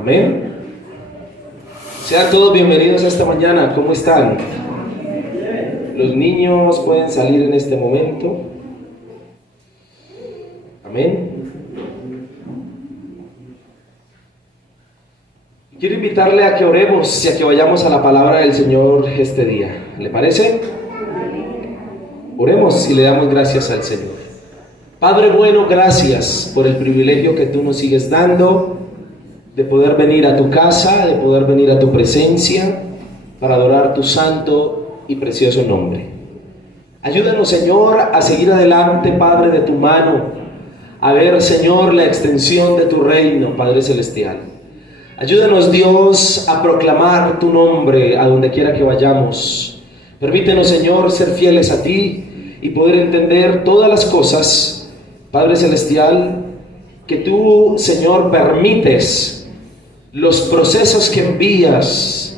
Amén. Sean todos bienvenidos a esta mañana. ¿Cómo están? Los niños pueden salir en este momento. Amén. Quiero invitarle a que oremos y a que vayamos a la palabra del Señor este día. ¿Le parece? Oremos y le damos gracias al Señor. Padre bueno, gracias por el privilegio que tú nos sigues dando de poder venir a tu casa, de poder venir a tu presencia para adorar tu santo y precioso nombre. Ayúdanos, Señor, a seguir adelante, Padre, de tu mano, a ver, Señor, la extensión de tu reino, Padre Celestial. Ayúdanos, Dios, a proclamar tu nombre a donde quiera que vayamos. Permítenos, Señor, ser fieles a ti y poder entender todas las cosas, Padre Celestial, que tú, Señor, permites, los procesos que envías,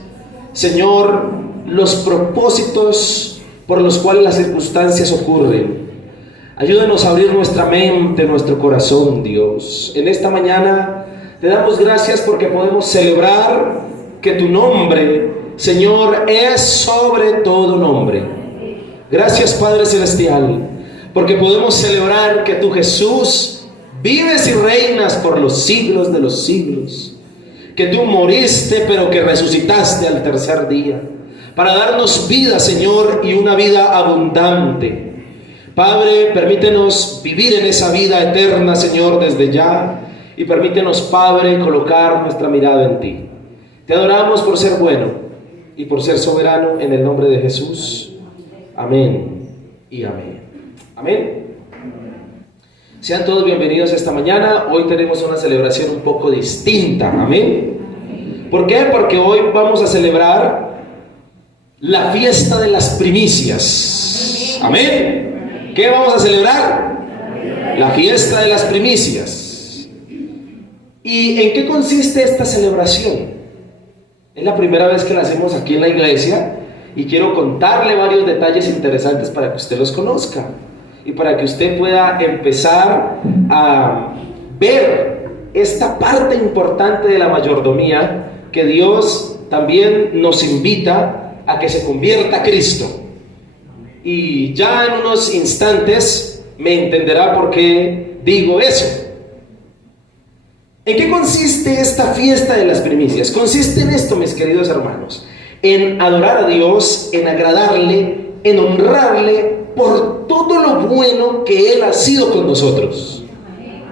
Señor, los propósitos por los cuales las circunstancias ocurren. Ayúdanos a abrir nuestra mente, nuestro corazón, Dios. En esta mañana te damos gracias porque podemos celebrar que tu nombre, Señor, es sobre todo nombre. Gracias, Padre Celestial, porque podemos celebrar que tú, Jesús, vives y reinas por los siglos de los siglos, que tú moriste pero que resucitaste al tercer día para darnos vida, Señor, y una vida abundante. Padre, permítenos vivir en esa vida eterna, Señor, desde ya, y permítenos, Padre, colocar nuestra mirada en ti. Te adoramos por ser bueno y por ser soberano, en el nombre de Jesús. Amén y amén. Amén. Sean todos bienvenidos esta mañana. Hoy tenemos una celebración un poco distinta. Amén. ¿Por qué? Porque hoy vamos a celebrar la fiesta de las primicias. Amén. ¿Qué vamos a celebrar? La fiesta de las primicias. ¿Y en qué consiste esta celebración? Es la primera vez que la hacemos aquí en la iglesia y quiero contarle varios detalles interesantes para que usted los conozca y para que usted pueda empezar a ver esta parte importante de la mayordomía que Dios también nos invita a que se convierta a Cristo. Y ya en unos instantes me entenderá por qué digo eso. ¿En qué consiste esta fiesta de las primicias? Consiste en esto, mis queridos hermanos, en adorar a Dios, en agradarle, en honrarle por todo lo bueno que Él ha sido con nosotros.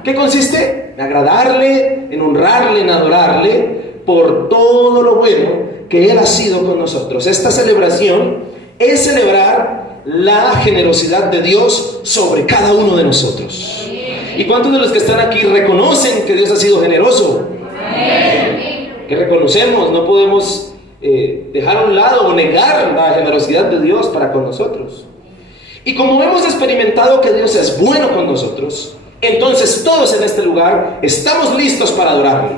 ¿Qué consiste? En agradarle, en honrarle, en adorarle por todo lo bueno que Él ha sido con nosotros. Esta celebración es celebrar la generosidad de Dios sobre cada uno de nosotros. ¿Y cuántos de los que están aquí reconocen que Dios ha sido generoso? Que reconocemos, no podemos dejar a un lado o negar la generosidad de Dios para con nosotros. Y como hemos experimentado que Dios es bueno con nosotros, entonces todos en este lugar estamos listos para adorarle.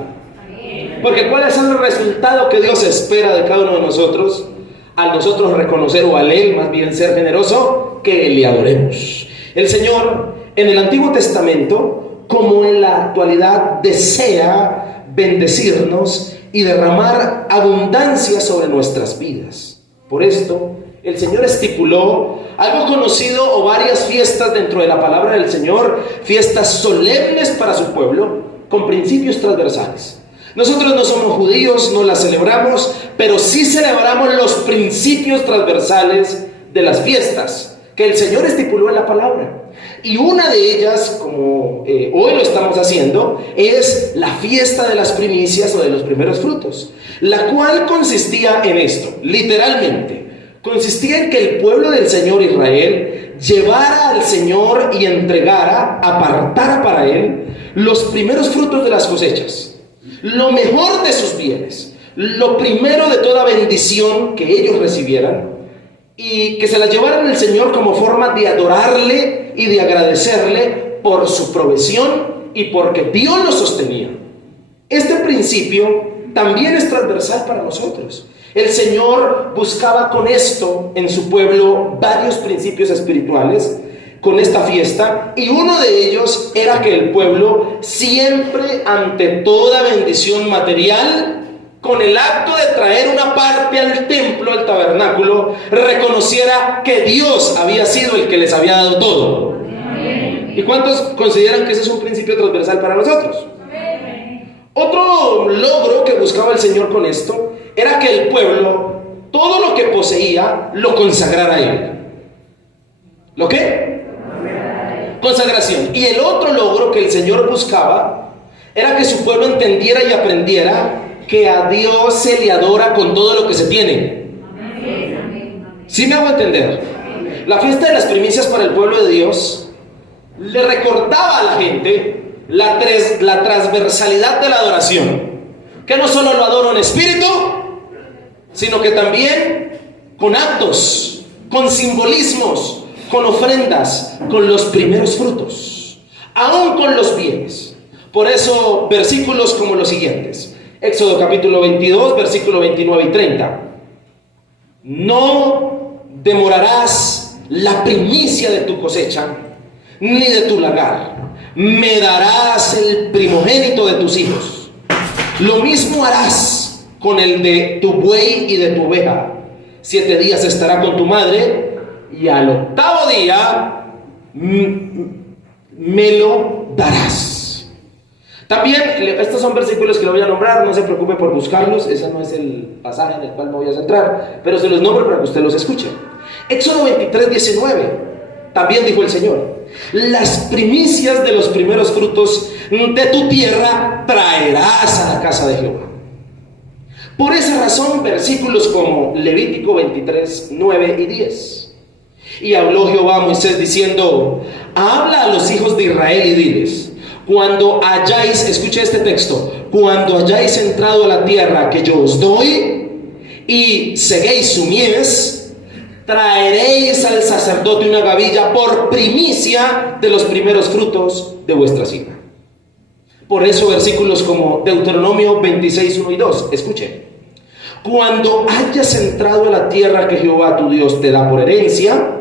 Porque ¿cuál es el resultado que Dios espera de cada uno de nosotros? Al nosotros reconocer, o al Él más bien ser generoso, que le adoremos. El Señor en el Antiguo Testamento, como en la actualidad, desea bendecirnos y derramar abundancia sobre nuestras vidas. Por esto, el Señor estipuló algo conocido o varias fiestas dentro de la palabra del Señor, fiestas solemnes para su pueblo, con principios transversales. Nosotros no somos judíos, no las celebramos, pero sí celebramos los principios transversales de las fiestas que el Señor estipuló en la palabra. Y una de ellas, como hoy lo estamos haciendo, es la fiesta de las primicias o de los primeros frutos, la cual consistía en esto, literalmente. Consistía en que el pueblo del Señor Israel llevara al Señor y entregara, apartara para Él los primeros frutos de las cosechas, lo mejor de sus bienes, lo primero de toda bendición que ellos recibieran, y que se las llevaran al Señor como forma de adorarle y de agradecerle por su provisión y porque Dios lo sostenía. Este principio también es transversal para nosotros. El Señor buscaba con esto en su pueblo varios principios espirituales con esta fiesta, y uno de ellos era que el pueblo siempre, ante toda bendición material, con el acto de traer una parte al templo, al tabernáculo, reconociera que Dios había sido el que les había dado todo. ¿Y cuántos consideran que ese es un principio transversal para nosotros? Otro logro que buscaba el Señor con esto era que el pueblo, todo lo que poseía, lo consagrara a Él. ¿Lo qué? Consagración. Y el otro logro que el Señor buscaba era que su pueblo entendiera y aprendiera que a Dios se le adora con todo lo que se tiene. ¿Sí me hago entender? La fiesta de las primicias para el pueblo de Dios le recordaba a la gente la transversalidad de la adoración, que no solo lo adoro en espíritu, sino que también con actos, con simbolismos, con ofrendas, con los primeros frutos, aún con los bienes. Por eso versículos como los siguientes: Éxodo capítulo 22, versículo 29 y 30. No demorarás la primicia de tu cosecha, ni de tu lagar. Me darás el primogénito de tus hijos. Lo mismo harás con el de tu buey y de tu oveja. 7 días estará con tu madre, y al octavo día me lo darás. También, estos son versículos que le voy a nombrar, no se preocupe por buscarlos, ese no es el pasaje en el cual me voy a centrar, pero se los nombro para que usted los escuche. Éxodo 23, 19, también dijo el Señor: las primicias de los primeros frutos de tu tierra traerás a la casa de Jehová. Por esa razón, versículos como Levítico 23, 9 y 10. Y habló Jehová a Moisés diciendo: habla a los hijos de Israel y diles: cuando hayáis, escuche este texto, cuando hayáis entrado a la tierra que yo os doy y seguéis su mies, traeréis al sacerdote una gavilla por primicia de los primeros frutos de vuestra siembra. Por eso versículos como Deuteronomio 26, 1 y 2, escuche: cuando hayas entrado a la tierra que Jehová tu Dios te da por herencia,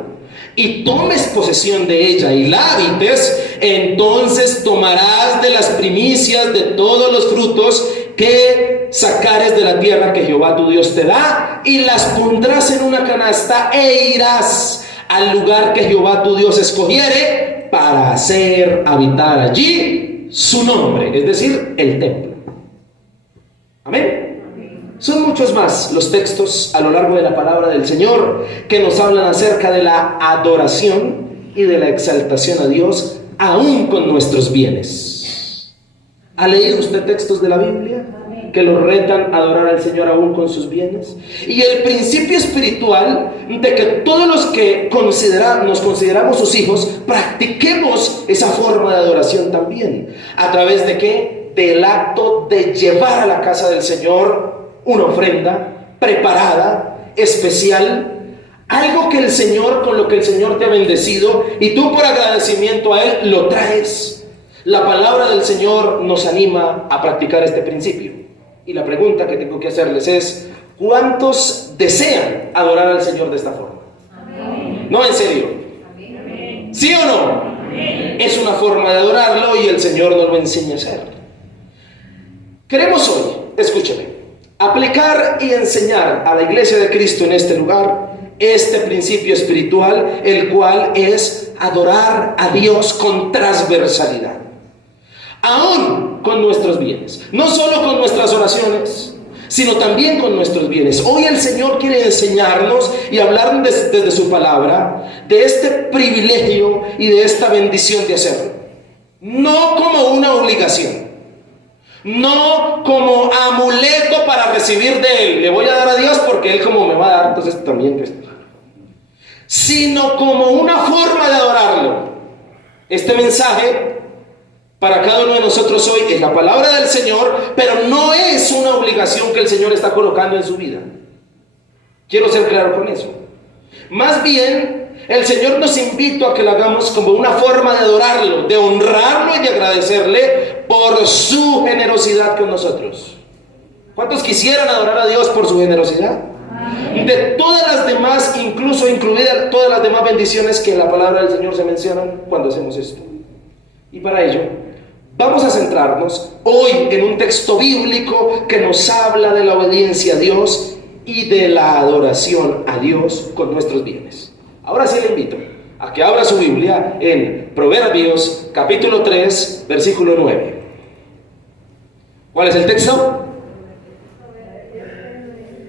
y tomes posesión de ella y la habites, entonces tomarás de las primicias de todos los frutos que sacares de la tierra que Jehová tu Dios te da, y las pondrás en una canasta, e irás al lugar que Jehová tu Dios escogiere para hacer habitar allí su nombre, es decir, el templo. Amén. Son muchos más los textos a lo largo de la palabra del Señor que nos hablan acerca de la adoración y de la exaltación a Dios, aún con nuestros bienes. ¿Ha leído usted textos de la Biblia que lo retan a adorar al Señor aún con sus bienes? Y el principio espiritual de que todos los que nos consideramos sus hijos practiquemos esa forma de adoración también. ¿A través de qué? Del acto de llevar a la casa del Señor una ofrenda preparada, especial, algo que el Señor, con lo que el Señor te ha bendecido, y tú por agradecimiento a Él lo traes. La palabra del Señor nos anima a practicar este principio. Y la pregunta que tengo que hacerles es: ¿cuántos desean adorar al Señor de esta forma? Amén. No, en serio. Amén. ¿Sí o no? Amén. Es una forma de adorarlo y el Señor nos lo enseña a hacer. Queremos hoy, escúcheme, aplicar y enseñar a la iglesia de Cristo en este lugar este principio espiritual, el cual es adorar a Dios con transversalidad, aún con nuestros bienes, no solo con nuestras oraciones, sino también con nuestros bienes. Hoy el Señor quiere enseñarnos y hablar desde su palabra de este privilegio y de esta bendición de hacerlo, no como una obligación, no como amuleto para recibir de Él. Le voy a dar a Dios porque Él como me va a dar, entonces también, sino como una forma de adorarlo. Este mensaje para cada uno de nosotros hoy es la palabra del Señor, pero no es una obligación que el Señor está colocando en su vida. Quiero ser claro con eso. Más bien, el Señor nos invita a que lo hagamos como una forma de adorarlo, de honrarlo y de agradecerle por su generosidad con nosotros. ¿Cuántos quisieran adorar a Dios por su generosidad? De todas las demás, incluso incluidas todas las demás bendiciones que en la palabra del Señor se mencionan cuando hacemos esto. Y para ello, vamos a centrarnos hoy en un texto bíblico que nos habla de la obediencia a Dios y de la adoración a Dios con nuestros bienes. Ahora sí le invito a que abra su Biblia en Proverbios capítulo 3, versículo 9. ¿Cuál es el texto?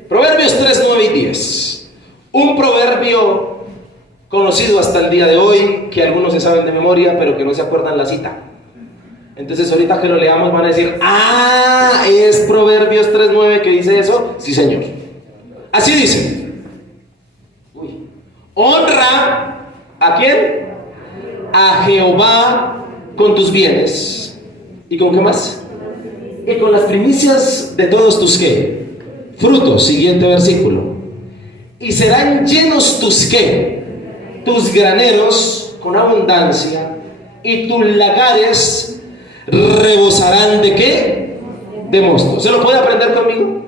Proverbios 3, 9 y 10. Un proverbio conocido hasta el día de hoy, que algunos se saben de memoria, pero que no se acuerdan la cita. Entonces ahorita que lo leamos van a decir, es Proverbios 3, 9 que dice eso. Sí, señor. Así dice. Honra, ¿a quién? A Jehová con tus bienes. ¿Y con qué más? Y con las primicias de todos tus ¿qué? Frutos. Siguiente versículo. Y serán llenos tus ¿qué? Tus graneros con abundancia, y tus lagares rebosarán ¿de qué? De mosto. ¿Se lo puede aprender conmigo?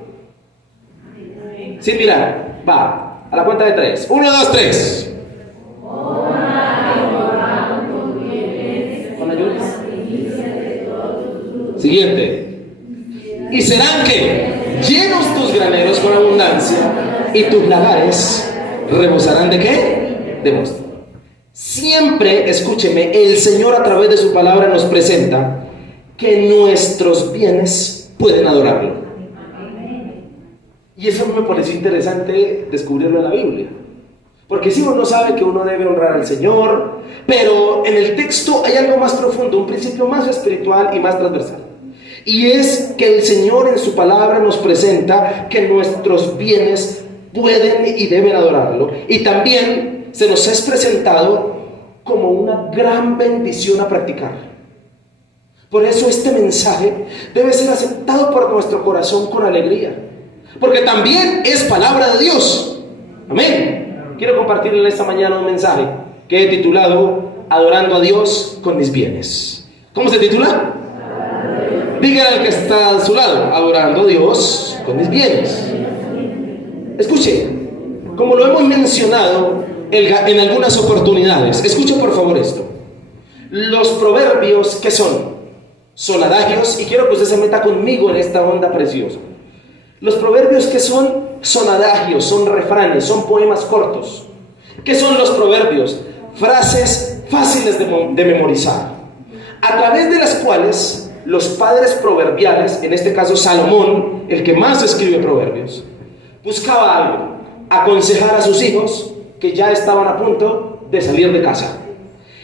Sí, mira, va, a la cuenta de 3. 1, 2, 3. ¿Con ayudas? Siguiente. Y serán ¿qué? Llenos tus graneros con abundancia, y tus lagares rebosarán ¿de qué? De mosto. Siempre, escúcheme, el Señor a través de su palabra nos presenta que nuestros bienes pueden adorarlo. Y eso me pareció interesante descubrirlo en la Biblia. Porque si uno sabe que uno debe honrar al Señor, pero en el texto hay algo más profundo, un principio más espiritual y más transversal. Y es que el Señor en su palabra nos presenta que nuestros bienes pueden y deben adorarlo. Y también se nos es presentado como una gran bendición a practicar. Por eso este mensaje debe ser aceptado por nuestro corazón con alegría, porque también es palabra de Dios. Amén. Quiero compartirle esta mañana un mensaje que he titulado Adorando a Dios con mis bienes. ¿Cómo se titula? Dígale al que está a su lado: adorando a Dios con mis bienes. Escuche, como lo hemos mencionado en algunas oportunidades, escuche por favor esto. Los proverbios, ¿qué son? Son adagios, y quiero que usted se meta conmigo en esta onda preciosa. Los proverbios, ¿qué son? Son adagios, son refranes, son poemas cortos. ¿Qué son los proverbios? Frases fáciles de memorizar, a través de las cuales los padres proverbiales, en este caso Salomón, el que más escribe proverbios, buscaba algo: aconsejar a sus hijos que ya estaban a punto de salir de casa.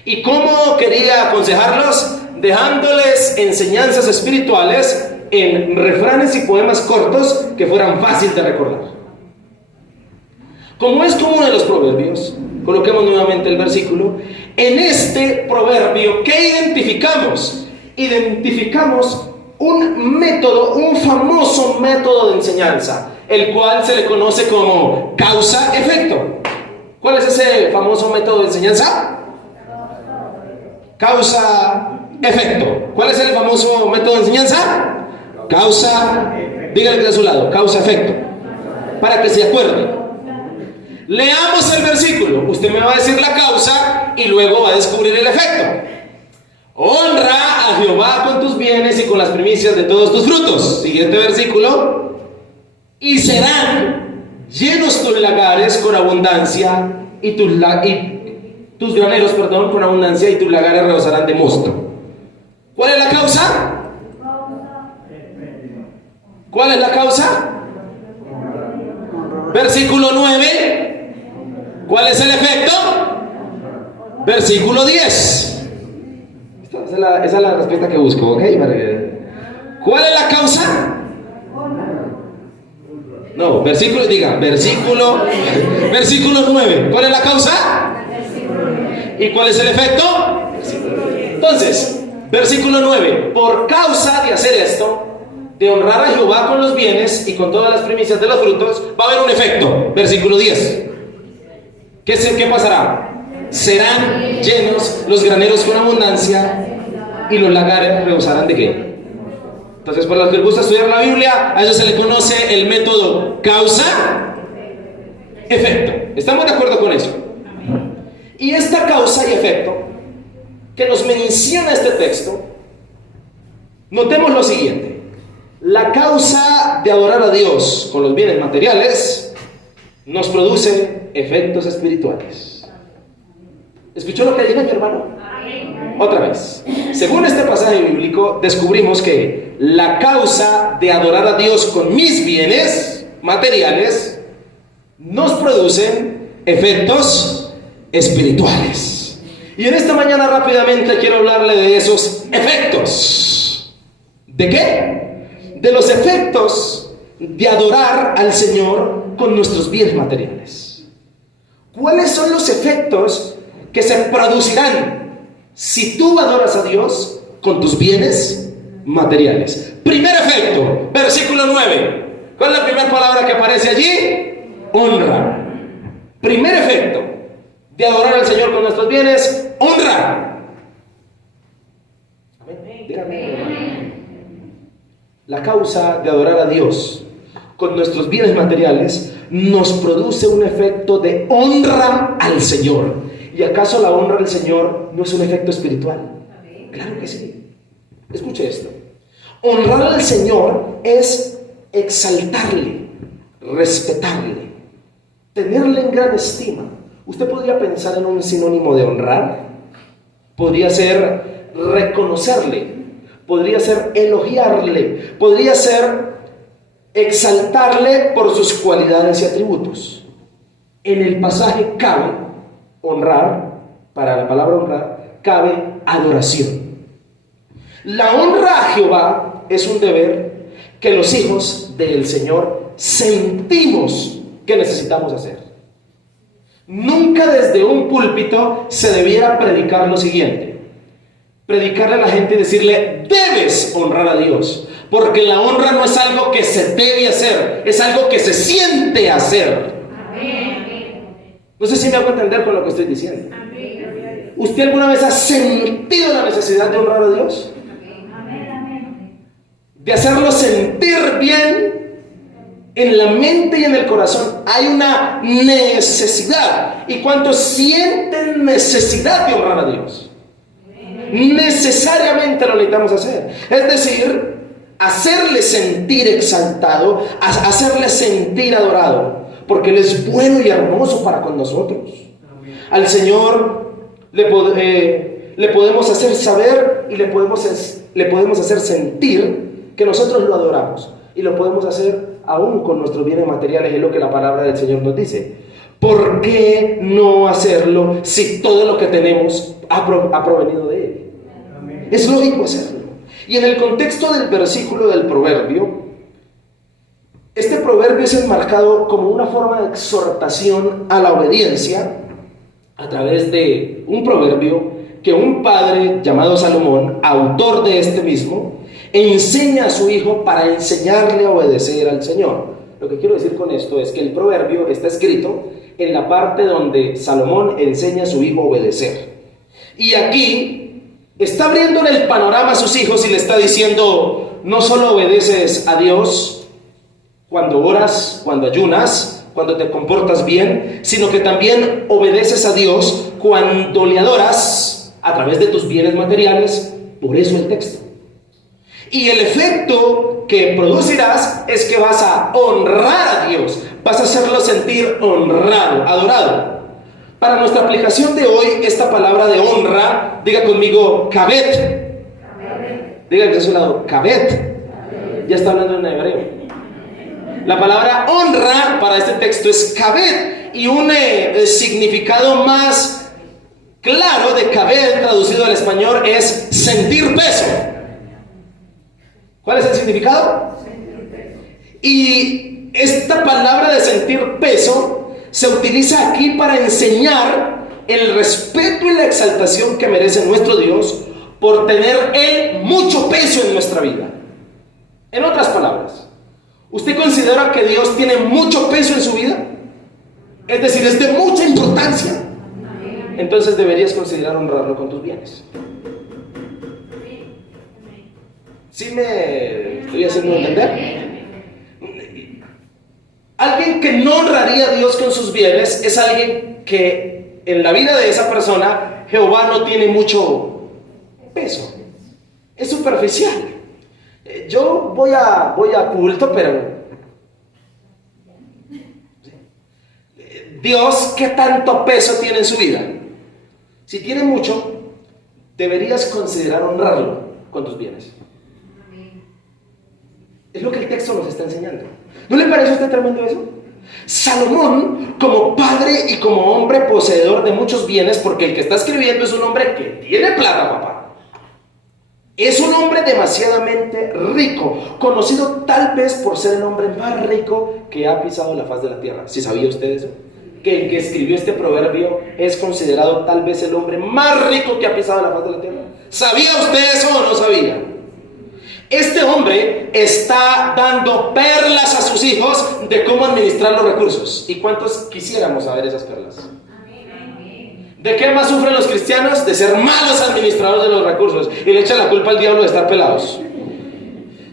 ¿Y cómo quería aconsejarlos? Dejándoles enseñanzas espirituales en refranes y poemas cortos que fueran fáciles de recordar. Como es común en los proverbios, coloquemos nuevamente el versículo. En este proverbio, ¿qué identificamos? Identificamos un método, un famoso método de enseñanza, el cual se le conoce como causa-efecto. ¿Cuál es ese famoso método de enseñanza? Causa-efecto. ¿Cuál es el famoso método de enseñanza? Dígale que está a su lado, causa-efecto, para que se acuerde. Leamos el versículo. Usted me va a decir la causa y luego va a descubrir el efecto. Honra a Jehová con tus bienes y con las primicias de todos tus frutos. Siguiente versículo. Y serán llenos tus lagares con abundancia, y tus graneros, con abundancia, y tus lagares rebosarán de mosto. ¿Cuál es la causa? ¿Cuál es la causa? Versículo 9. ¿Cuál es el efecto? Versículo 10. Esa es la respuesta que busco, ¿ok? ¿Cuál es la causa? No, versículo 9. ¿Cuál es la causa? ¿Y cuál es el efecto? Entonces, versículo 9. Por causa de hacer esto, de honrar a Jehová con los bienes y con todas las primicias de los frutos, va a haber un efecto. Versículo 10. ¿Qué pasará? Serán llenos los graneros con abundancia, y los lagares rebosarán ¿de qué? Entonces, para los que les gusta estudiar la Biblia, a eso se le conoce el método causa efecto. ¿Estamos de acuerdo con eso? Y esta causa y efecto que nos menciona este texto, notemos lo siguiente. La causa de adorar a Dios con los bienes materiales nos produce efectos espirituales. ¿Escuchó lo que dije, mi hermano? Otra vez. Según este pasaje bíblico, descubrimos que la causa de adorar a Dios con mis bienes materiales nos producen efectos espirituales. Y en esta mañana rápidamente quiero hablarle de esos efectos. ¿De qué? De los efectos de adorar al Señor con nuestros bienes materiales. ¿Cuáles son los efectos que se producirán si tú adoras a Dios con tus bienes materiales? Primer efecto, versículo 9. ¿Cuál es la primera palabra que aparece allí? Honra. Primer efecto de adorar al Señor con nuestros bienes, honra. Amén. Dígame. La causa de adorar a Dios con nuestros bienes materiales nos produce un efecto de honra al Señor. ¿Y acaso la honra al Señor no es un efecto espiritual? Claro que sí. Escuche esto. Honrar al Señor es exaltarle, respetarle, tenerle en gran estima. Usted podría pensar en un sinónimo de honrar. Podría ser reconocerle, podría ser elogiarle, podría ser exaltarle por sus cualidades y atributos. En el pasaje cabe honrar, para la palabra honrar, cabe adoración. La honra a Jehová es un deber que los hijos del Señor sentimos que necesitamos hacer. Nunca desde un púlpito se debiera predicar lo siguiente: predicarle a la gente y decirle, debes honrar a Dios, porque la honra no es algo que se debe hacer, es algo que se siente hacer. No sé si me hago entender con lo que estoy diciendo. ¿Usted alguna vez ha sentido la necesidad de honrar a Dios? De hacerlo sentir bien en la mente y en el corazón. Hay una necesidad. ¿Y cuántos sienten necesidad de honrar a Dios? Necesariamente lo necesitamos hacer. Es decir, hacerle sentir exaltado, hacerle sentir adorado, porque Él es bueno y hermoso para con nosotros. Al Señor le podemos hacer saber y le podemos hacer sentir que nosotros lo adoramos, y lo podemos hacer aún con nuestros bienes materiales. Es lo que la palabra del Señor nos dice. ¿Por qué no hacerlo si todo lo que tenemos ha provenido de Él? Amén. Es lógico hacerlo. Y en el contexto del versículo del proverbio, este proverbio es enmarcado como una forma de exhortación a la obediencia a través de un proverbio que un padre llamado Salomón, autor de este mismo, enseña a su hijo para enseñarle a obedecer al Señor. Lo que quiero decir con esto es que el proverbio está escrito en la parte donde Salomón enseña a su hijo a obedecer. Y aquí está abriéndole el panorama a sus hijos y le está diciendo: no solo obedeces a Dios cuando oras, cuando ayunas, cuando te comportas bien, sino que también obedeces a Dios cuando le adoras a través de tus bienes materiales. Por eso el texto. Y el efecto que producirás es que vas a honrar a Dios, vas a hacerlo sentir honrado, adorado. Para nuestra aplicación de hoy, esta palabra de honra, diga conmigo, kabet. Diga que es un lado, kabet. Ya está hablando en hebreo. La palabra honra para este texto es kabet, y un significado más claro de kabet traducido al español es sentir peso. ¿Cuál es el significado? Y esta palabra de sentir peso se utiliza aquí para enseñar el respeto y la exaltación que merece nuestro Dios por tener Él mucho peso en nuestra vida. En otras palabras, ¿usted considera que Dios tiene mucho peso en su vida? Es decir, es de mucha importancia. Entonces deberías considerar honrarlo con tus bienes. ¿Sí me estoy haciendo entender? Alguien que no honraría a Dios con sus bienes es alguien que en la vida de esa persona Jehová no tiene mucho peso. Es superficial. Yo voy a culto, pero Dios, ¿qué tanto peso tiene en su vida? Si tiene mucho, deberías considerar honrarlo con tus bienes. Es lo que el texto nos está enseñando. ¿No le parece a usted tremendo eso? Salomón, como padre y como hombre poseedor de muchos bienes, porque el que está escribiendo es un hombre que tiene plata, papá. Es un hombre demasiadamente rico, conocido tal vez por ser el hombre más rico que ha pisado la faz de la tierra. ¿Sí sabía usted eso? Que el que escribió este proverbio es considerado tal vez el hombre más rico que ha pisado la faz de la tierra. ¿Sabía usted eso o no sabía? Este hombre está dando perlas a sus hijos de cómo administrar los recursos. ¿Y cuántos quisiéramos saber esas perlas? ¿De qué más sufren los cristianos? De ser malos administradores de los recursos y le echan la culpa al diablo de estar pelados.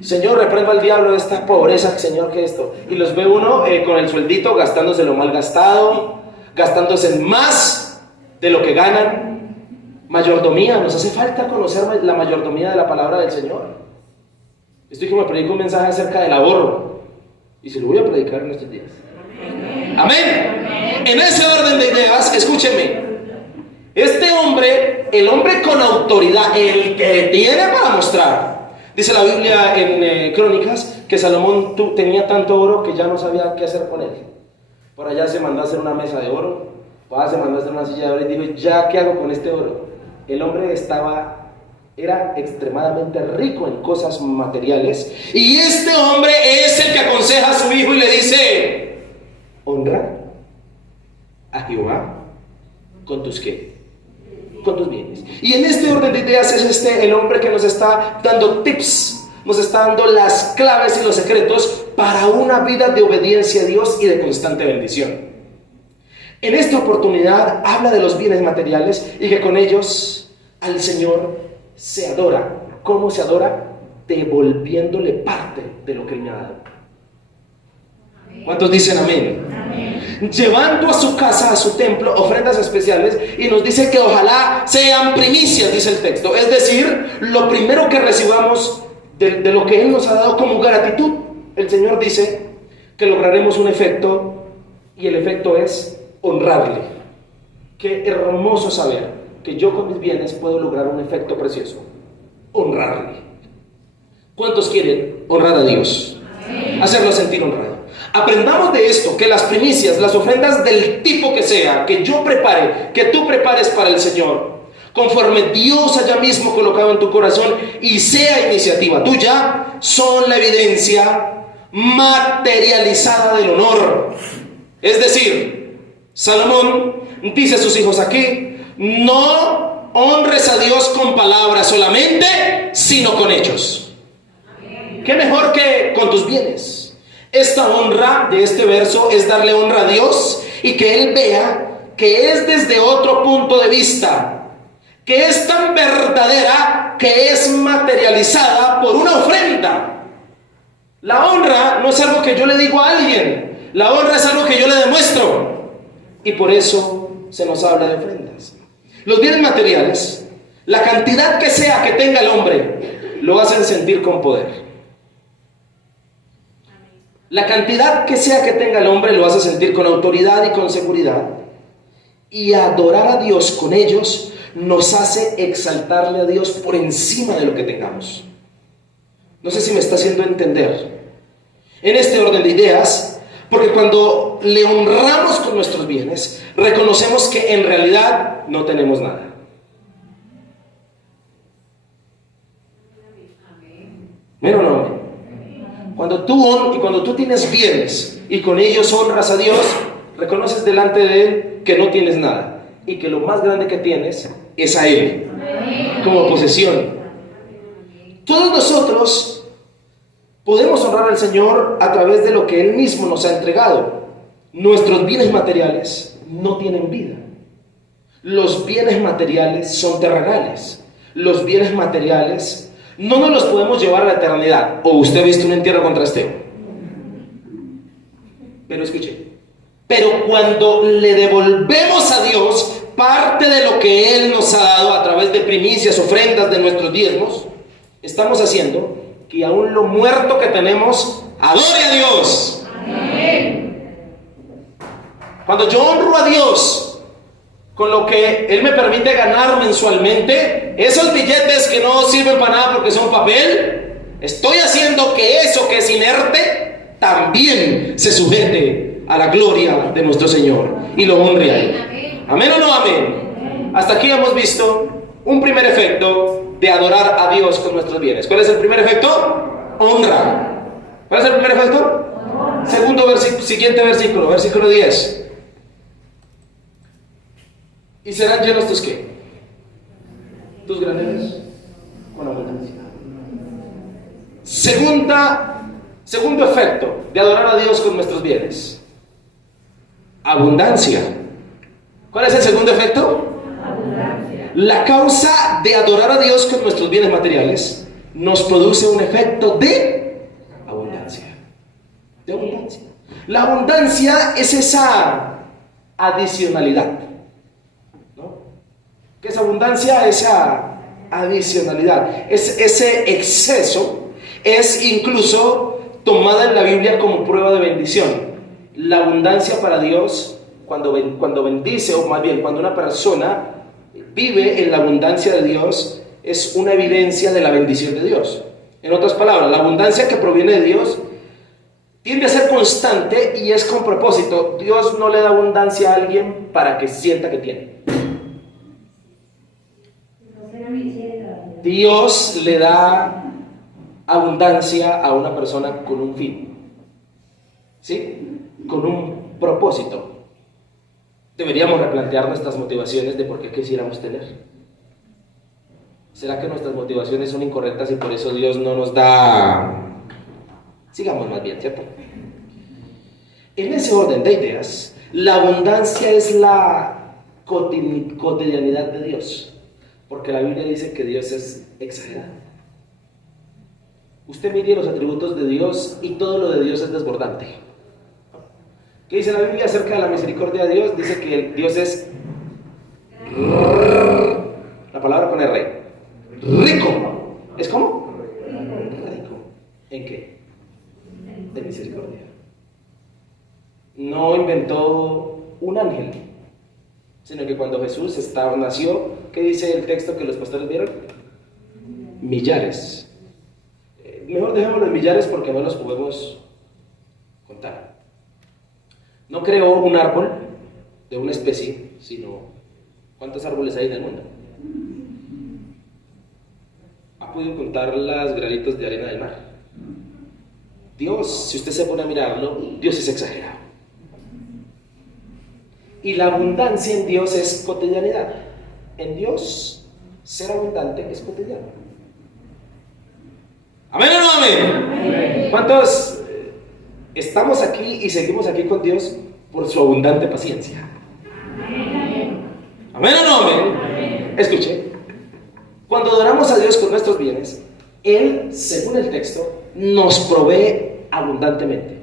Señor, reprenda al diablo de esta pobreza, Señor, que esto. Y los ve uno con el sueldito gastándose lo mal gastado, gastándose más de lo que ganan. Mayordomía, nos hace falta conocer la mayordomía de la palabra del Señor. Estoy que me predico un mensaje acerca del ahorro y se lo voy a predicar en estos días. Amén. En ese orden de ideas, escúchenme. Este hombre, el hombre con autoridad, el que tiene para mostrar. Dice la Biblia en Crónicas que Salomón tenía tanto oro que ya no sabía qué hacer con él. Por allá se mandó a hacer una mesa de oro, por allá se mandó a hacer una silla de oro y dijo, ¿ya qué hago con este oro? El hombre era extremadamente rico en cosas materiales y este hombre es el que aconseja a su hijo y le dice, honra a Jehová con tus ¿qué? Con tus bienes. Y en este orden de ideas es el hombre que nos está dando tips, nos está dando las claves y los secretos para una vida de obediencia a Dios y de constante bendición. En esta oportunidad habla de los bienes materiales y que con ellos al Señor se adora. ¿Cómo se adora? Devolviéndole parte de lo que Él me ha dado. ¿Cuántos dicen amén? Amén. Llevando a su casa, a su templo, ofrendas especiales y nos dice que ojalá sean primicias, dice el texto. Es decir, lo primero que recibamos de lo que Él nos ha dado como gratitud. El Señor dice que lograremos un efecto y el efecto es honrarle. Qué hermoso saber que yo con mis bienes puedo lograr un efecto precioso, honrarle. ¿Cuántos quieren honrar a Dios? Sí. Hacerlo sentir honrado. Aprendamos de esto, que las primicias, las ofrendas del tipo que sea, que yo prepare, que tú prepares para el Señor, conforme Dios haya mismo colocado en tu corazón y sea iniciativa tuya, son la evidencia materializada del honor. Es decir, Salomón dice a sus hijos aquí, no honres a Dios con palabras solamente, sino con hechos. ¿Qué mejor que con tus bienes? Esta honra de este verso es darle honra a Dios y que Él vea que es desde otro punto de vista, que es tan verdadera que es materializada por una ofrenda. La honra no es algo que yo le digo a alguien, la honra es algo que yo le demuestro y por eso se nos habla de ofrendas. Los bienes materiales, la cantidad que sea que tenga el hombre, lo hacen sentir con poder. La cantidad que sea que tenga el hombre lo hace sentir con autoridad y con seguridad. Y adorar a Dios con ellos nos hace exaltarle a Dios por encima de lo que tengamos. No sé si me está haciendo entender. En este orden de ideas, porque cuando le honramos con nuestros bienes, reconocemos que en realidad no tenemos nada. ¿Pero no? Cuando tú tienes bienes y con ellos honras a Dios, reconoces delante de Él que no tienes nada y que lo más grande que tienes es a Él como posesión. Todos nosotros podemos honrar al Señor a través de lo que Él mismo nos ha entregado. Nuestros bienes materiales no tienen vida. Los bienes materiales son terrenales. Los bienes materiales no nos los podemos llevar a la eternidad. ¿O usted ha visto un entierro con trasteo? Pero escuche, pero cuando le devolvemos a Dios parte de lo que Él nos ha dado a través de primicias, ofrendas, de nuestros diezmos, estamos haciendo que aún lo muerto que tenemos adore a Dios. Amén. Cuando yo honro a Dios con lo que Él me permite ganar mensualmente, esos billetes que no sirven para nada porque son papel, estoy haciendo que eso que es inerte también se sujete a la gloria de nuestro Señor y lo honre a Él. ¿Amén o no amén? Hasta aquí hemos visto un primer efecto de adorar a Dios con nuestros bienes. ¿Cuál es el primer efecto? Honra. ¿Cuál es el primer efecto? Segundo siguiente versículo, versículo 10. ¿Y serán llenos tus qué? Tus graneros con abundancia. Segundo efecto de adorar a Dios con nuestros bienes. Abundancia. ¿Cuál es el segundo efecto? Abundancia. La causa de adorar a Dios con nuestros bienes materiales nos produce un efecto de abundancia. De abundancia. La abundancia es esa adicionalidad. ¿No? ¿Qué es abundancia? Esa adicionalidad. Es ese exceso. Es incluso tomada en la Biblia como prueba de bendición. La abundancia para Dios, cuando bendice, o más bien cuando una persona vive en la abundancia de Dios, es una evidencia de la bendición de Dios. En otras palabras, la abundancia que proviene de Dios tiende a ser constante y es con propósito. Dios no le da abundancia a alguien para que sienta que tiene. Dios le da abundancia a una persona con un fin, ¿sí? Con un propósito. Deberíamos replantear nuestras motivaciones de por qué quisiéramos tener. ¿Será que nuestras motivaciones son incorrectas y por eso Dios no nos da? Sigamos más bien, ¿cierto? En ese orden de ideas, la abundancia es la cotidianidad de Dios, porque la Biblia dice que Dios es exagerado. Usted mire los atributos de Dios y todo lo de Dios es desbordante. ¿Qué dice la Biblia acerca de la misericordia de Dios? Dice que Dios es la palabra con R, rico. ¿Es cómo? Rico. ¿En qué? De misericordia. No inventó un ángel, sino que cuando Jesús nació, ¿qué dice el texto que los pastores vieron? Millares. Mejor dejémoslo en millares porque no los podemos contar. No creó un árbol de una especie, sino ¿cuántos árboles hay en el mundo? ¿Ha podido contar las granitos de arena del mar? Dios, si usted se pone a mirarlo, Dios es exagerado. Y la abundancia en Dios es cotidianidad. En Dios, ser abundante es cotidiano. ¿Amén o no amén? Amén. ¿Cuántos estamos aquí y seguimos aquí con Dios por su abundante paciencia? Amén. ¿Amén o no amén? Amén. Escuche, cuando adoramos a Dios con nuestros bienes, Él, según el texto, nos provee abundantemente.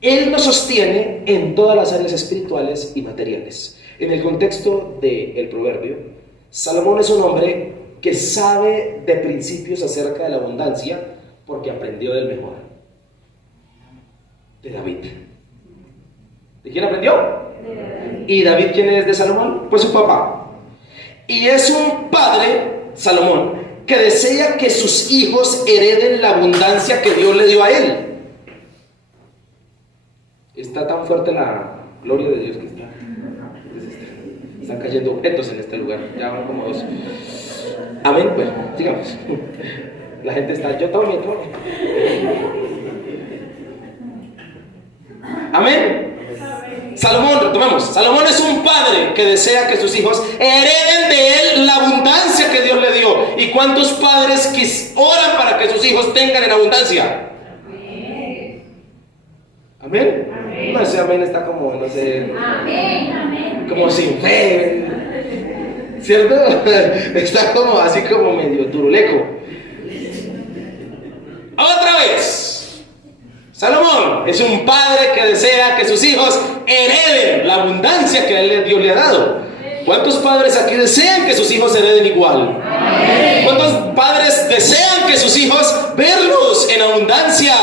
Él nos sostiene en todas las áreas espirituales y materiales. En el contexto del proverbio, Salomón es un hombre que sabe de principios acerca de la abundancia porque aprendió del mejor, de David. ¿De quién aprendió? De David. ¿Y David quién es de Salomón? Pues su papá. Y es un padre, Salomón, que desea que sus hijos hereden la abundancia que Dios le dio a él. Está tan fuerte la gloria de Dios que están cayendo objetos en este lugar. Ya van como dos. Amén, bueno, sigamos. La gente está, yo tome. Amén. Salomón, retomemos. Salomón es un padre que desea que sus hijos hereden de él la abundancia que Dios le dio. ¿Y cuántos padres oran para que sus hijos tengan en abundancia? Amén. Amén. No, ese amén está como, no sé. Amén, amén. Como sin fe. ¿Cierto? Está como así como medio turuleco. Otra vez. Salomón es un padre que desea que sus hijos hereden la abundancia que Dios le ha dado. ¿Cuántos padres aquí desean que sus hijos hereden igual? ¿Cuántos padres desean que sus hijos verlos en abundancia?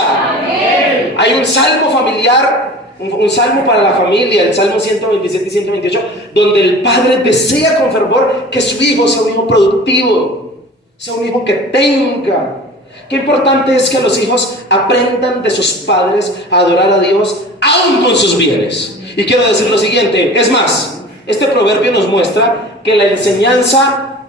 Hay un salmo familiar, un salmo para la familia, el Salmo 127 y 128, donde el padre desea con fervor que su hijo sea un hijo productivo, sea un hijo que tenga. Qué importante es que los hijos aprendan de sus padres a adorar a Dios aún con sus bienes. Y quiero decir lo siguiente, es más, este proverbio nos muestra que la enseñanza,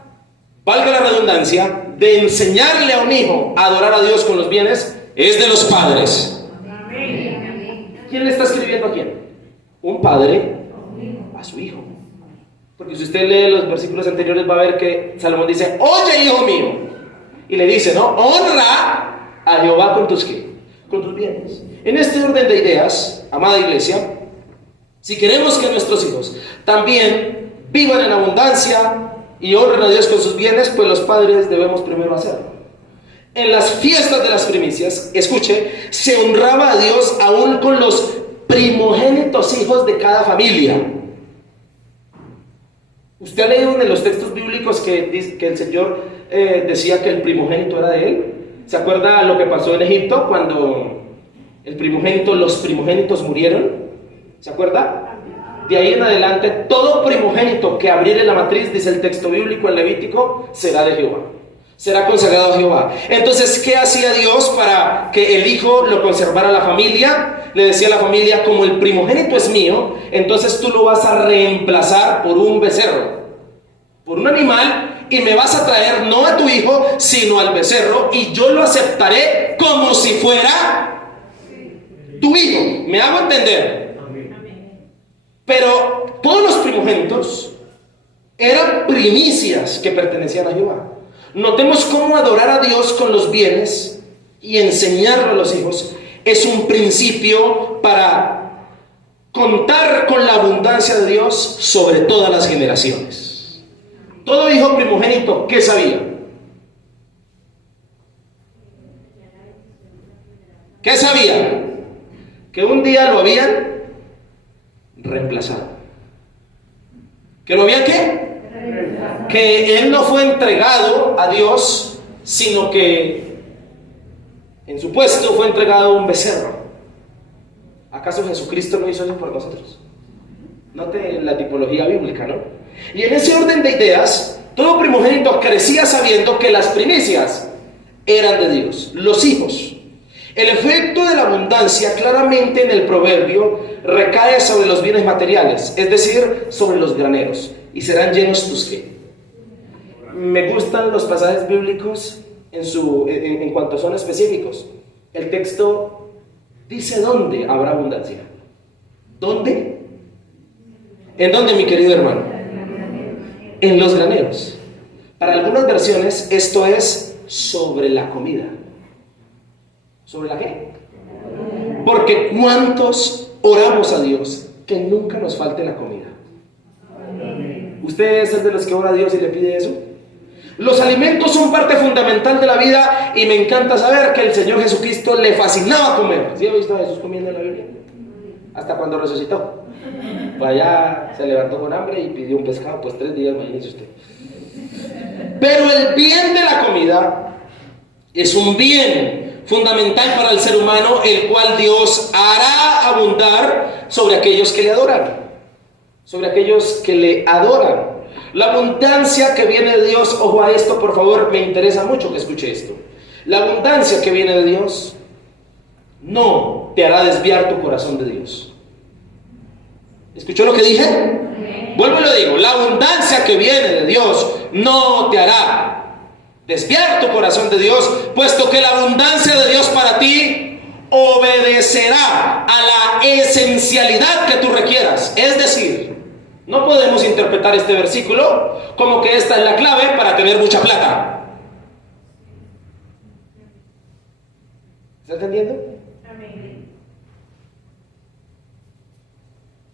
valga la redundancia, de enseñarle a un hijo a adorar a Dios con los bienes es de los padres. ¿Quién le está escribiendo a quién? Un padre a su hijo. Porque si usted lee los versículos anteriores va a ver que Salomón dice, oye hijo mío, y le dice, ¿no? Honra a Jehová con tus ¿qué? Con tus bienes. En este orden de ideas, amada iglesia, si queremos que nuestros hijos también vivan en abundancia y honren a Dios con sus bienes, pues los padres debemos primero hacerlo. En las fiestas de las primicias, escuche, se honraba a Dios aún con los primogénitos hijos de cada familia. ¿Usted ha leído en los textos bíblicos que el Señor decía que el primogénito era de Él? ¿Se acuerda lo que pasó en Egipto cuando los primogénitos murieron? ¿Se acuerda? De ahí en adelante, todo primogénito que abriere la matriz, dice el texto bíblico en Levítico, será de Jehová. Será consagrado a Jehová. Entonces, ¿qué hacía Dios para que el hijo lo conservara la familia? Le decía a la familia, como el primogénito es mío, entonces tú lo vas a reemplazar por un becerro, por un animal, y me vas a traer no a tu hijo, sino al becerro, y yo lo aceptaré como si fuera tu hijo. ¿Me hago entender? Pero todos los primogénitos eran primicias que pertenecían a Jehová. Notemos cómo adorar a Dios con los bienes y enseñarlo a los hijos es un principio para contar con la abundancia de Dios sobre todas las generaciones. Todo hijo primogénito, ¿qué sabía? ¿Qué sabía? Que un día lo habían reemplazado. ¿Que lo habían qué? Que él no fue entregado a Dios, sino que en su puesto fue entregado a un becerro. ¿Acaso Jesucristo no hizo eso por nosotros? Note la tipología bíblica, ¿no? Y en ese orden de ideas, todo primogénito crecía sabiendo que las primicias eran de Dios, los hijos. El efecto de la abundancia claramente en el proverbio recae sobre los bienes materiales, es decir, sobre los graneros, y serán llenos tus ¿qué? Me gustan los pasajes bíblicos en cuanto son específicos. El texto dice dónde habrá abundancia. ¿Dónde? ¿En dónde, mi querido hermano? En los graneros. Para algunas versiones esto es sobre la comida. ¿Sobre la qué? Porque ¿cuántos oramos a Dios que nunca nos falte la comida? ¿Usted es el de los que ora a Dios y le pide eso? Los alimentos son parte fundamental de la vida y me encanta saber que el Señor Jesucristo le fascinaba comer. ¿Sí ha visto a Jesús comiendo en la Biblia? Hasta cuando resucitó. Pues allá se levantó con hambre y pidió un pescado, pues 3 días, imagínese usted. Pero el bien de la comida es un bien fundamental para el ser humano, el cual Dios hará abundar sobre aquellos que le adoran, sobre aquellos que le adoran. La abundancia que viene de Dios, ojo a esto por favor, me interesa mucho que escuche esto. La abundancia que viene de Dios no te hará desviar tu corazón de Dios. ¿Escuchó lo que dije? Vuelvo y lo digo, la abundancia que viene de Dios no te hará desviar tu corazón de Dios, puesto que la abundancia de Dios para ti obedecerá a la esencialidad que tú requieras. Es decir, no podemos interpretar este versículo como que esta es la clave para tener mucha plata. ¿Está entendiendo? Amén.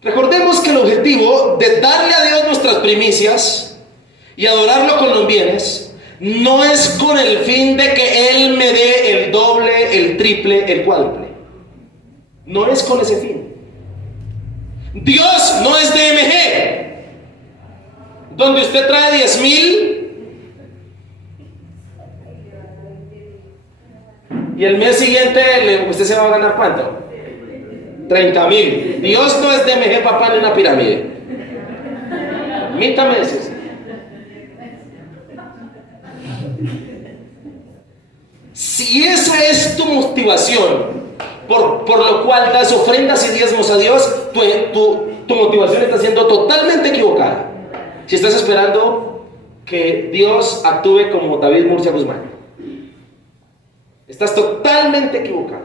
Recordemos que el objetivo de darle a Dios nuestras primicias y adorarlo con los bienes no es con el fin de que Él me dé el doble, el triple, el cuádruple. no es con ese fin. Dios no es DMG, donde usted trae 10,000 y el mes siguiente usted se va a ganar ¿cuánto? 30,000. Dios no es DMG, papá, ni una pirámide. Mítame eso. Si esa es tu motivación, por lo cual das ofrendas y diezmos a Dios, tu motivación está siendo totalmente equivocada. Si estás esperando que Dios actúe como David Murcia Guzmán, estás totalmente equivocado.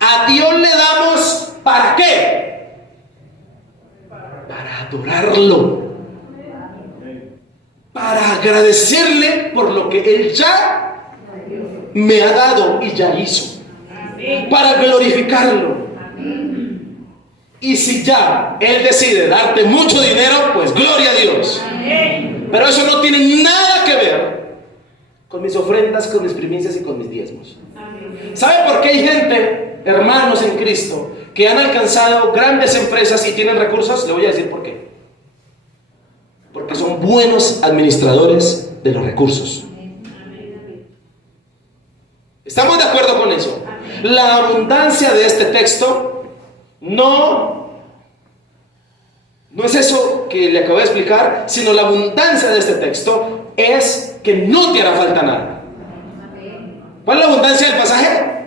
A Dios le damos, ¿para qué? Para adorarlo, para agradecerle por lo que Él ya me ha dado y ya hizo, para glorificarlo. Y si ya Él decide darte mucho dinero, pues gloria a Dios. Pero eso no tiene nada que ver con mis ofrendas, con mis primicias y con mis diezmos. ¿Sabe por qué hay gente, hermanos en Cristo, que han alcanzado grandes empresas y tienen recursos? Le voy a decir por qué. Porque son buenos administradores de los recursos. ¿Estamos de acuerdo con eso? La abundancia de este texto no es eso que le acabo de explicar, sino la abundancia de este texto es que no te hará falta nada. ¿Cuál es la abundancia del pasaje?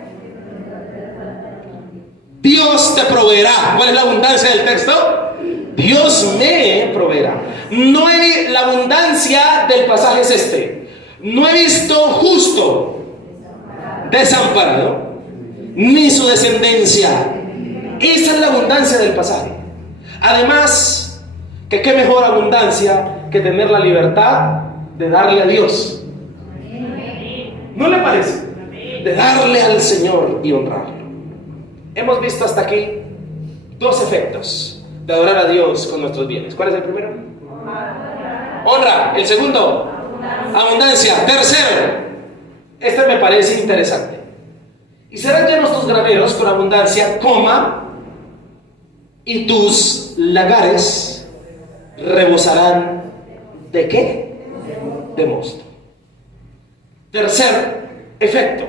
Dios te proveerá. ¿Cuál es la abundancia del texto? Dios me proveerá. La abundancia del pasaje es este: no he visto justo desamparado, ni su descendencia. Esa es la abundancia del pasaje. Además, que qué mejor abundancia que tener la libertad de darle a Dios. ¿No le parece? De darle al Señor y honrarlo. Hemos visto hasta aquí dos efectos de adorar a Dios con nuestros bienes. ¿Cuál es el primero? Honra. El segundo, abundancia. Tercero, este me parece interesante: y serán llenos tus graneros con abundancia, y tus lagares rebosarán ¿de qué? De mosto. Tercer efecto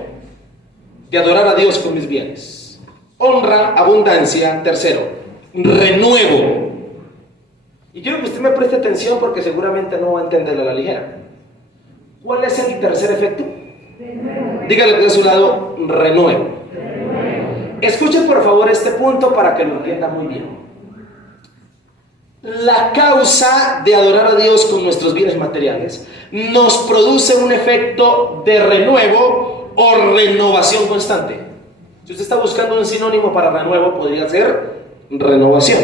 de adorar a Dios con mis bienes: honra, abundancia. Tercero, renuevo. Y quiero que usted me preste atención porque seguramente no va a entenderlo a la ligera. ¿Cuál es el tercer efecto? Dígale de su lado: renuevo. Escuchen por favor este punto para que lo entienda muy bien. La causa de adorar a Dios con nuestros bienes materiales nos produce un efecto de renuevo o renovación constante. Si usted está buscando un sinónimo para renuevo, podría ser renovación.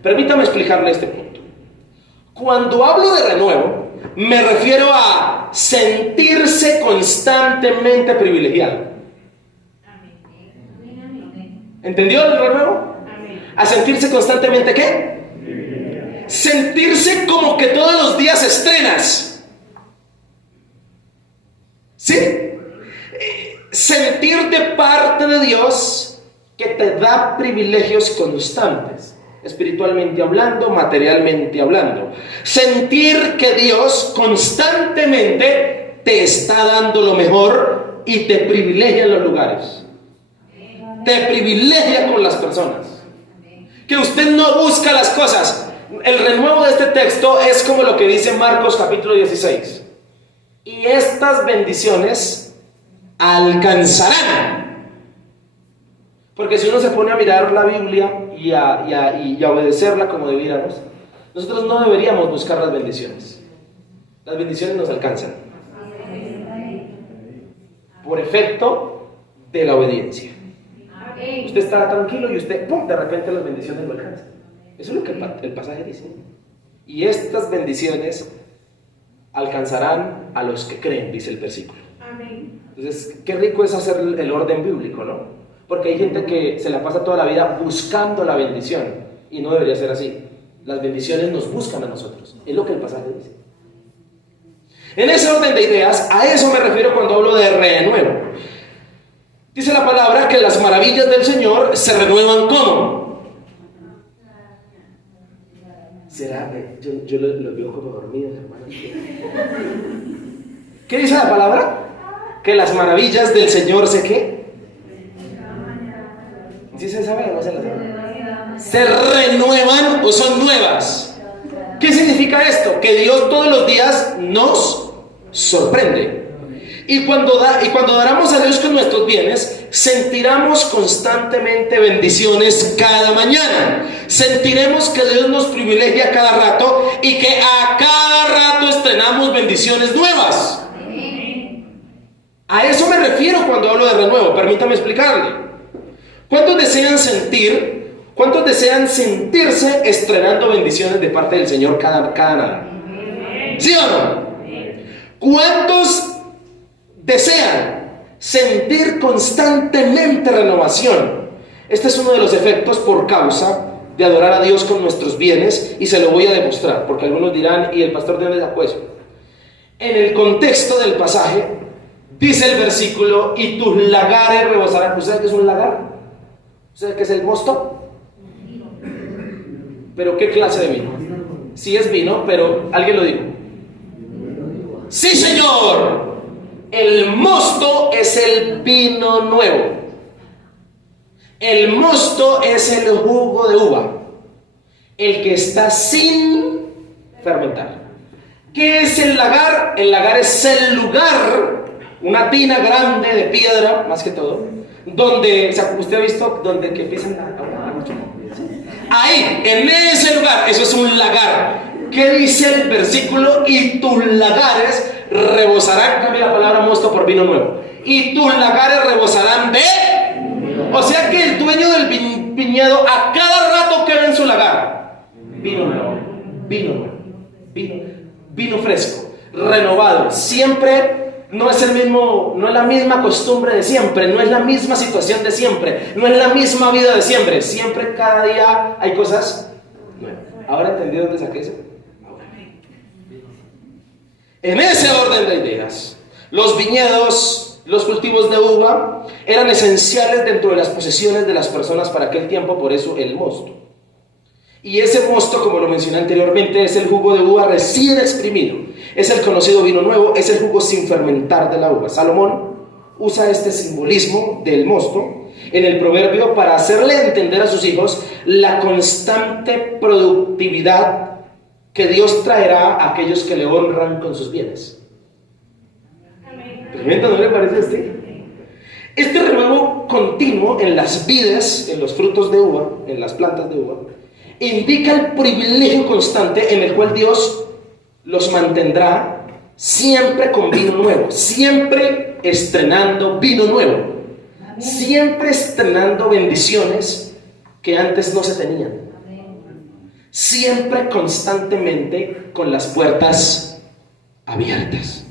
Permítame explicarle este punto. Cuando hablo de renuevo, me refiero a sentirse constantemente privilegiado. ¿Entendió el renuevo? A sentirse constantemente ¿qué? Sentirse como que todos los días estrenas. ¿Sí? Sentir de parte de Dios que te da privilegios constantes, espiritualmente hablando, materialmente hablando. Sentir que Dios constantemente te está dando lo mejor y te privilegia en los lugares. Te privilegia con las personas. Que usted no busca las cosas. El renuevo de este texto es como lo que dice Marcos capítulo 16. Y estas bendiciones alcanzarán. Porque si uno se pone a mirar la Biblia y a obedecerla como debiéramos, nosotros no deberíamos buscar las bendiciones. Las bendiciones nos alcanzan por efecto de la obediencia. Usted está tranquilo y usted, ¡pum!, de repente las bendiciones lo alcanzan. Eso es lo que el pasaje dice. Y estas bendiciones alcanzarán a los que creen, dice el versículo. Entonces, qué rico es hacer el orden bíblico, ¿no? Porque hay gente que se la pasa toda la vida buscando la bendición y no debería ser así. Las bendiciones nos buscan a nosotros. Es lo que el pasaje dice. En ese orden de ideas, a eso me refiero cuando hablo de renuevo. Dice la palabra que las maravillas del Señor se renuevan ¿cómo? ¿Será? Yo lo veo como dormidos, hermano. ¿Qué dice la palabra? Que las maravillas del Señor se ¿qué? ¿Sí se sabe o no se la sabe? Se renuevan o son nuevas. ¿Qué significa esto? Que Dios todos los días nos sorprende. Y cuando daramos a Dios con nuestros bienes, sentiremos constantemente bendiciones cada mañana. Sentiremos que Dios nos privilegia cada rato y que a cada rato estrenamos bendiciones nuevas. A eso me refiero cuando hablo de renuevo. Permítame explicarle. ¿Cuántos desean sentirse estrenando bendiciones de parte del Señor cada nada? ¿Sí o no? ¿Cuántos desean sentir constantemente renovación? Este es uno de los efectos por causa de adorar a Dios con nuestros bienes, y se lo voy a demostrar, porque algunos dirán, ¿y el pastor de dónde sacó eso? En el contexto del pasaje dice el versículo, y tus lagares rebosarán. ¿Usted sabe qué es un lagar? ¿Usted sabe qué es el mosto? ¿Pero qué clase de vino? Sí es vino, pero alguien lo dijo. ¡Sí, señor! El mosto es el vino nuevo. El mosto es el jugo de uva, el que está sin fermentar. ¿Qué es el lagar? El lagar es el lugar, una tina grande de piedra, más que todo, donde, ¿usted ha visto donde que pisan la agua? Ahí, en ese lugar, eso es un lagar. ¿Qué dice el versículo? Y tus lagares rebosarán, cambia la palabra mosto por vino nuevo. Y tus lagares rebosarán de... O sea que el dueño del viñedo a cada rato queda en su lagar. Vino nuevo, vino fresco, renovado. Siempre no es la misma costumbre de siempre, no es la misma situación de siempre, no es la misma vida de siempre. Siempre, cada día hay cosas nuevas. ¿Ahora entendí dónde saqué eso? En ese orden de ideas, los viñedos, los cultivos de uva eran esenciales dentro de las posesiones de las personas para aquel tiempo, por eso el mosto. Y ese mosto, como lo mencioné anteriormente, es el jugo de uva recién exprimido. Es el conocido vino nuevo, es el jugo sin fermentar de la uva. Salomón usa este simbolismo del mosto en el proverbio para hacerle entender a sus hijos la constante productividad que Dios traerá a aquellos que le honran con sus bienes. ¿Tremendo, no le parece a usted? Este renuevo continuo en las vides, en los frutos de uva, en las plantas de uva, indica el privilegio constante en el cual Dios los mantendrá siempre con vino nuevo, siempre estrenando vino nuevo, siempre estrenando bendiciones que antes no se tenían, siempre constantemente con las puertas abiertas.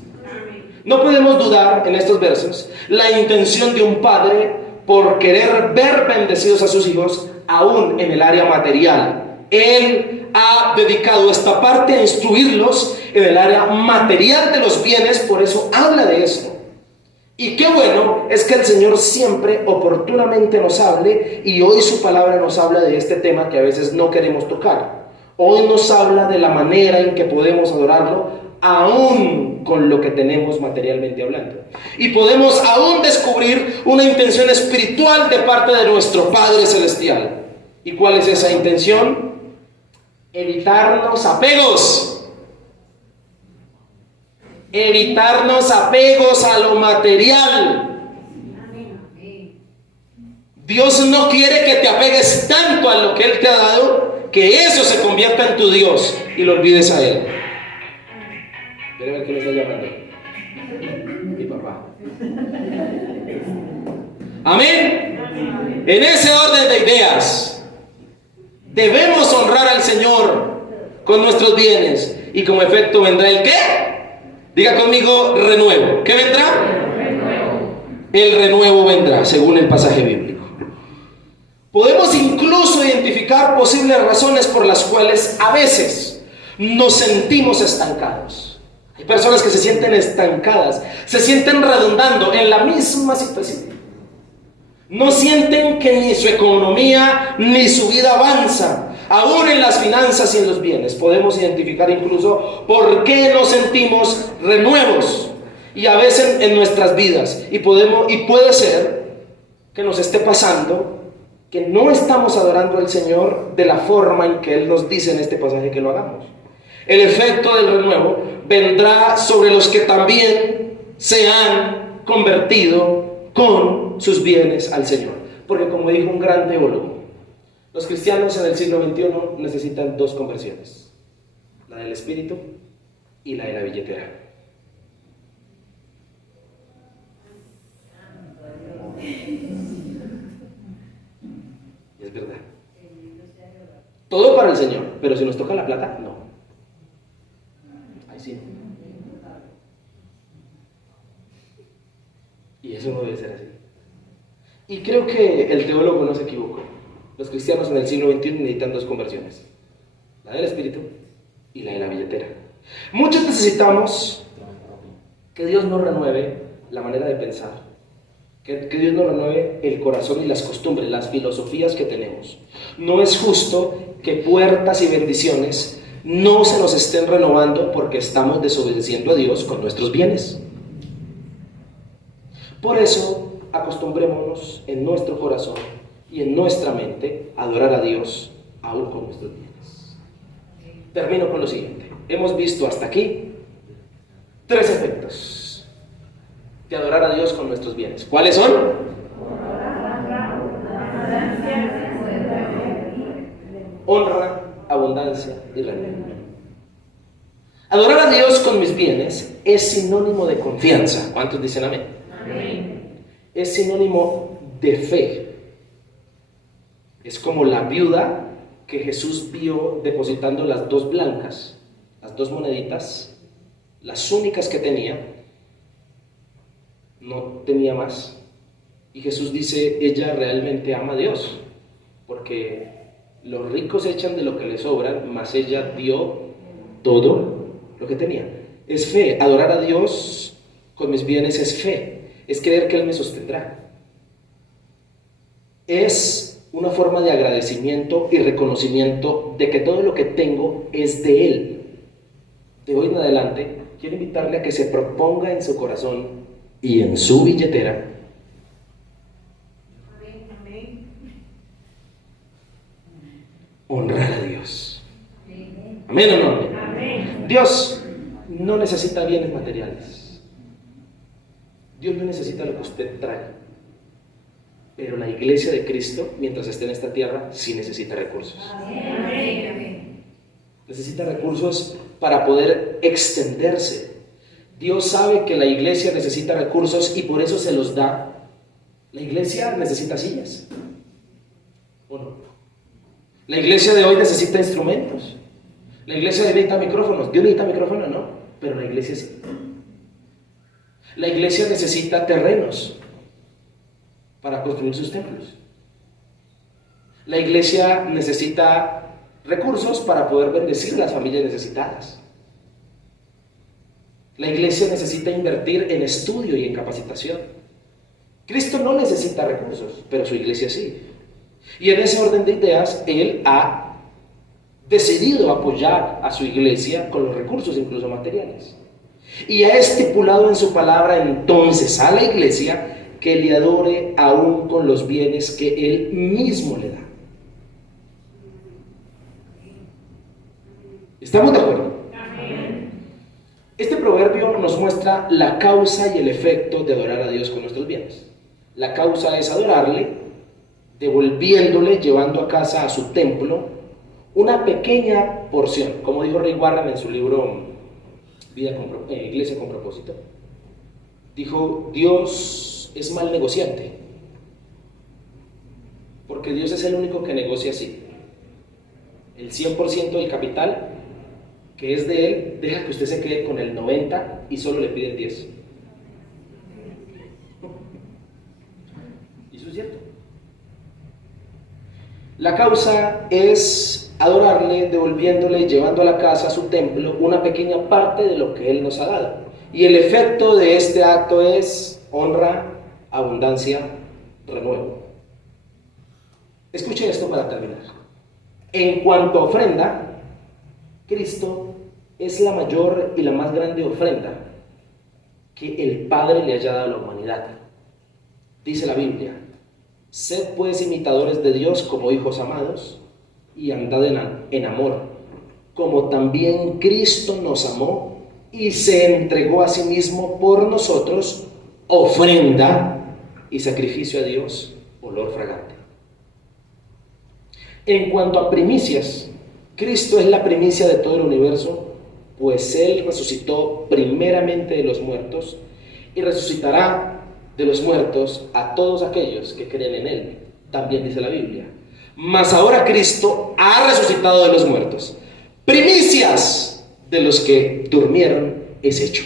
No podemos dudar en estos versos la intención de un padre por querer ver bendecidos a sus hijos aún en el área material. Él ha dedicado esta parte a instruirlos en el área material de los bienes, por eso habla de esto. Y qué bueno es que el Señor siempre oportunamente nos hable, y hoy su palabra nos habla de este tema que a veces no queremos tocar. Hoy nos habla de la manera en que podemos adorarlo aún con lo que tenemos materialmente hablando, y podemos aún descubrir una intención espiritual de parte de nuestro Padre Celestial. ¿Y cuál es esa intención? Evitarnos apegos a lo material. Dios no quiere que te apegues tanto a lo que Él te ha dado, que eso se convierta en tu Dios y lo olvides a Él. Quiero ver quién está llamando. Mi papá. Amén. En ese orden de ideas, debemos honrar al Señor con nuestros bienes, y como efecto vendrá el ¿qué? Diga conmigo, renuevo. ¿Qué vendrá? El renuevo vendrá, según el pasaje bíblico. Podemos incluso identificar posibles razones por las cuales a veces nos sentimos estancados. Hay personas que se sienten estancadas, se sienten redundando en la misma situación. No sienten que ni su economía ni su vida avanza, aún en las finanzas y en los bienes. Podemos identificar incluso por qué no sentimos renuevos y a veces en nuestras vidas. Y puede ser que nos esté pasando que no estamos adorando al Señor de la forma en que Él nos dice en este pasaje que lo hagamos. El efecto del renuevo vendrá sobre los que también se han convertido con sus bienes al Señor. Porque como dijo un gran teólogo, los cristianos en el siglo XXI necesitan dos conversiones: la del espíritu y la de la billetera. Es verdad. Todo para el Señor, pero si nos toca la plata, no. Ahí sí. Y eso no debe ser así. Y creo que el teólogo no se equivocó. Los cristianos en el siglo XXI necesitan dos conversiones: la del espíritu y la de la billetera. Muchos necesitamos que Dios nos renueve la manera de pensar, que Dios nos renueve el corazón y las costumbres, las filosofías que tenemos. No es justo que puertas y bendiciones no se nos estén renovando porque estamos desobedeciendo a Dios con nuestros bienes. Por eso, acostumbrémonos en nuestro corazón y en nuestra mente a adorar a Dios aún con nuestros bienes. Termino con lo siguiente. Hemos visto hasta aquí 3 efectos de adorar a Dios con nuestros bienes. ¿Cuáles son? Honra, abundancia y renuevo. Adorar a Dios con mis bienes es sinónimo de confianza. ¿Cuántos dicen amén? Amén. Es sinónimo de fe. Es como la viuda que Jesús vio depositando las 2 blancas, las 2 moneditas, las únicas que tenía. No tenía más. Y Jesús dice, ella realmente ama a Dios, porque los ricos echan de lo que les sobra, mas ella dio todo lo que tenía. Es fe. Adorar a Dios con mis bienes es fe. Es creer que Él me sostendrá. Es una forma de agradecimiento y reconocimiento de que todo lo que tengo es de Él. De hoy en adelante, quiero invitarle a que se proponga en su corazón y en su billetera honrar a Dios. ¿Amén o no? Amén. Dios no necesita bienes materiales. Dios no necesita lo que usted trae. Pero la iglesia de Cristo, mientras esté en esta tierra, sí necesita recursos. Amén. Necesita recursos para poder extenderse. Dios sabe que la iglesia necesita recursos y por eso se los da. La iglesia necesita sillas, ¿o no? La iglesia de hoy necesita instrumentos. La iglesia necesita micrófonos. Dios necesita micrófonos, no, pero la iglesia sí. La iglesia necesita terrenos para construir sus templos. La iglesia necesita recursos para poder bendecir a las familias necesitadas. La iglesia necesita invertir en estudio y en capacitación. Cristo no necesita recursos, pero su iglesia sí. Y en ese orden de ideas, Él ha decidido apoyar a su iglesia con los recursos, incluso materiales. Y ha estipulado en su palabra entonces a la iglesia que le adore aún con los bienes que Él mismo le da. ¿Estamos de acuerdo? Este proverbio nos muestra la causa y el efecto de adorar a Dios con nuestros bienes. La causa es adorarle, devolviéndole, llevando a casa, a su templo, una pequeña porción. Como dijo Ray Warren en su libro Iglesia con propósito, dijo, Dios es mal negociante, porque Dios es el único que negocia así. El 100% del capital que es de Él, deja que usted se quede con el 90% y solo le pide el 10%. Y eso es cierto. La causa es adorarle, devolviéndole, llevando a la casa, a su templo, una pequeña parte de lo que Él nos ha dado. Y el efecto de este acto es honra, abundancia, renuevo. Escuche esto para terminar. En cuanto a ofrenda, Cristo es la mayor y la más grande ofrenda que el Padre le haya dado a la humanidad. Dice la Biblia: sed pues imitadores de Dios como hijos amados, y andad en amor, como también Cristo nos amó y se entregó a sí mismo por nosotros, ofrenda y sacrificio a Dios, olor fragante. En cuanto a primicias, Cristo es la primicia de todo el universo, pues Él resucitó primeramente de los muertos y resucitará de los muertos a todos aquellos que creen en Él. También dice la Biblia: mas ahora Cristo ha resucitado de los muertos, primicias de los que durmieron es hecho.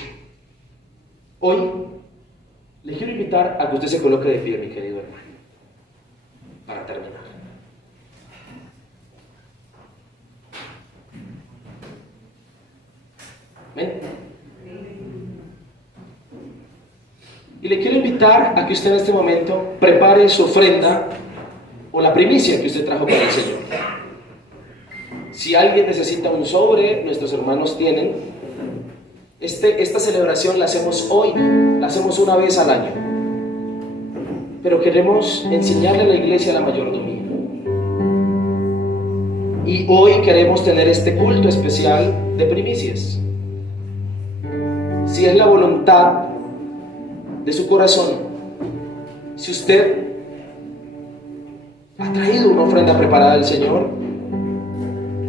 Hoy le quiero invitar a que usted se coloque de pie, mi querido hermano, para terminar. ¿Ven? Y le quiero invitar a que usted en este momento prepare su ofrenda o la primicia que usted trajo para el Señor. Si alguien necesita un sobre, nuestros hermanos tienen. Esta celebración la hacemos hoy, la hacemos una vez al año. Pero queremos enseñarle a la iglesia la mayordomía. Y hoy queremos tener este culto especial de primicias. Si es la voluntad de su corazón, si usted ha traído una ofrenda preparada al Señor,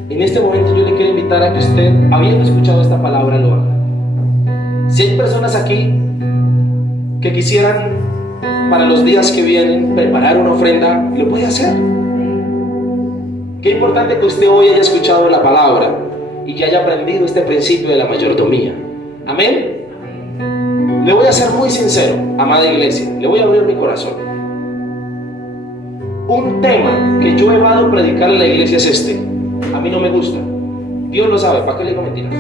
en este momento yo le quiero invitar a que usted, habiendo escuchado esta palabra, lo haga. Si hay personas aquí que quisieran para los días que vienen preparar una ofrenda, lo puede hacer. Qué importante que usted hoy haya escuchado la palabra y que haya aprendido este principio de la mayordomía. Amén. Le voy a ser muy sincero, amada iglesia, le voy a abrir mi corazón. Un tema que yo he evado predicar en la iglesia es este. A mí no me gusta. Dios lo sabe, ¿para qué le digo mentiras?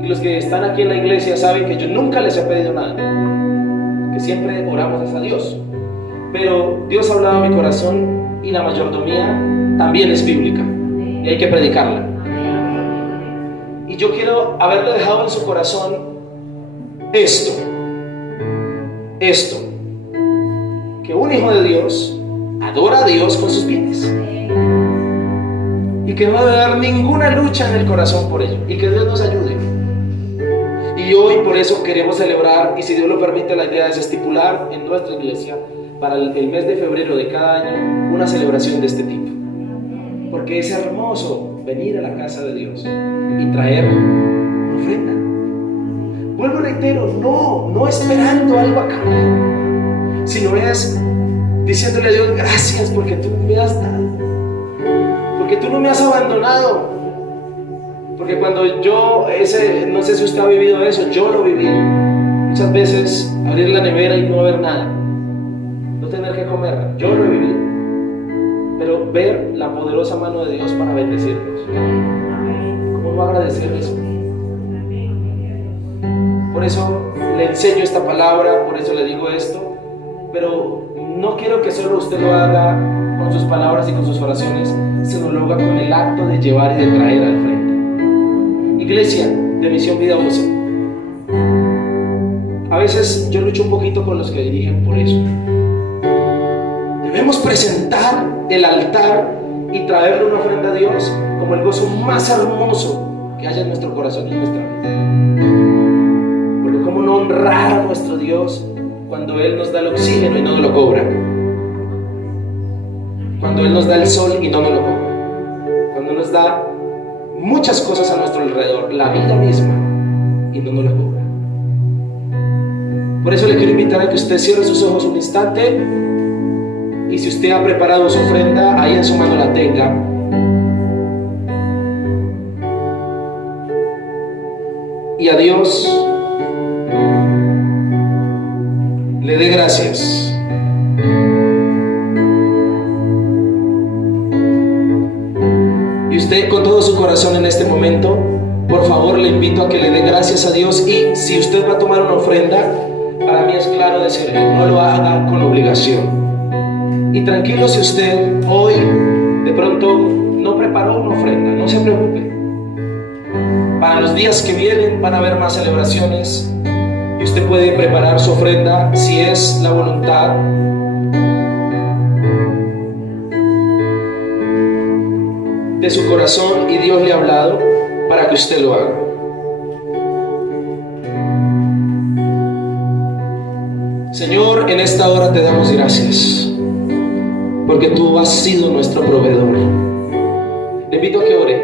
Y los que están aquí en la iglesia saben que yo nunca les he pedido nada, que siempre oramos a Dios. Pero Dios ha hablado a mi corazón y la mayordomía también es bíblica y hay que predicarla. Y yo quiero haberle dejado en su corazón esto, que un hijo de Dios adora a Dios con sus bienes y que no debe haber ninguna lucha en el corazón por ello, y que Dios nos ayude. Y hoy por eso queremos celebrar, y si Dios lo permite, la idea es estipular en nuestra iglesia para el mes de febrero de cada año una celebración de este tipo, porque es hermoso venir a la casa de Dios y traer una ofrenda. Vuelvo y reitero, no esperando algo a cambio, sino es diciéndole a Dios: gracias porque tú me has dado, porque tú no me has abandonado. Porque cuando yo, no sé si usted ha vivido eso, yo lo viví. Muchas veces abrir la nevera y no haber nada, no tener que comer, yo lo he vivido. Pero ver la poderosa mano de Dios para bendecirnos, ¿cómo va a agradecer eso? Por eso le enseño esta palabra, por eso le digo esto, pero no quiero que solo usted lo haga con sus palabras y con sus oraciones, sino lo haga con el acto de llevar y de traer al frente. Iglesia de Misión Vida Osa, a veces yo lucho un poquito con los que dirigen por eso. Debemos presentar el altar y traerle una ofrenda a Dios como el gozo más hermoso que haya en nuestro corazón y en nuestra vida. Porque cómo no honrar a nuestro Dios cuando Él nos da el oxígeno y no nos lo cobra, cuando Él nos da el sol y no nos lo cobra, cuando nos da muchas cosas a nuestro alrededor, la vida misma, y no nos la cobra. Por eso le quiero invitar a que usted cierre sus ojos un instante, y si usted ha preparado su ofrenda, ahí en su mano la tenga. Y a Dios le dé gracias. Y usted con todo su corazón en este momento, por favor le invito a que le dé gracias a Dios. Y si usted va a tomar una ofrenda, para mí es claro decirle: no lo haga con obligación. Y tranquilo si usted hoy de pronto no preparó una ofrenda, no se preocupe. Para los días que vienen van a haber más celebraciones y usted puede preparar su ofrenda si es la voluntad de su corazón y Dios le ha hablado para que usted lo haga. Señor, en esta hora te damos gracias porque tú has sido nuestro proveedor. Le invito a que ore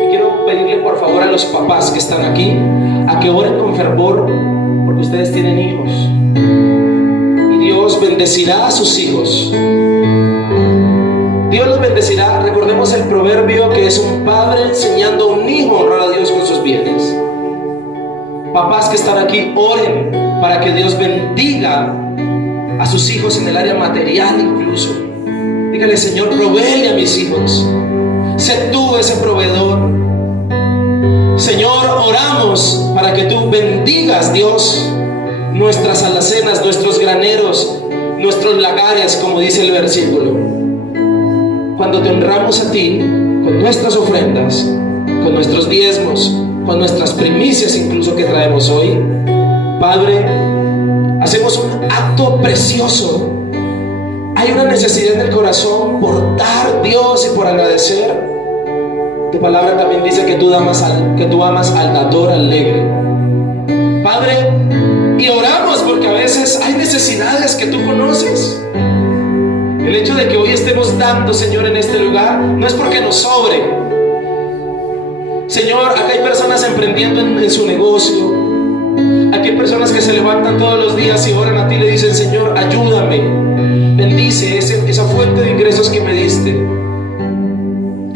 y quiero pedirle por favor a los papás que están aquí a que oren con fervor porque ustedes tienen hijos y Dios bendecirá a sus hijos. Dios los bendecirá. Recordemos el proverbio que es un padre enseñando a un hijo a honrar a Dios con sus bienes. Papás que están aquí, oren para que Dios bendiga a sus hijos en el área material incluso. Dígale: Señor, provéele a mis hijos. Sé tú ese proveedor. Señor, oramos para que tú bendigas, Dios, nuestras alacenas, nuestros graneros, nuestros lagares, como dice el versículo. Cuando te honramos a ti con nuestras ofrendas, con nuestros diezmos, con nuestras primicias incluso que traemos hoy, Padre, hacemos un acto precioso. Hay una necesidad en el corazón por dar, Dios, y por agradecer. Tu palabra también dice que tú amas al dador alegre. Padre, y oramos porque a veces hay necesidades que tú conoces. El hecho de que hoy estemos dando, Señor, en este lugar, no es porque nos sobre. Señor, acá hay personas emprendiendo en su negocio. Aquí hay personas que se levantan todos los días y oran a ti y le dicen: Señor, ayúdame, bendice esa fuente de ingresos que me diste,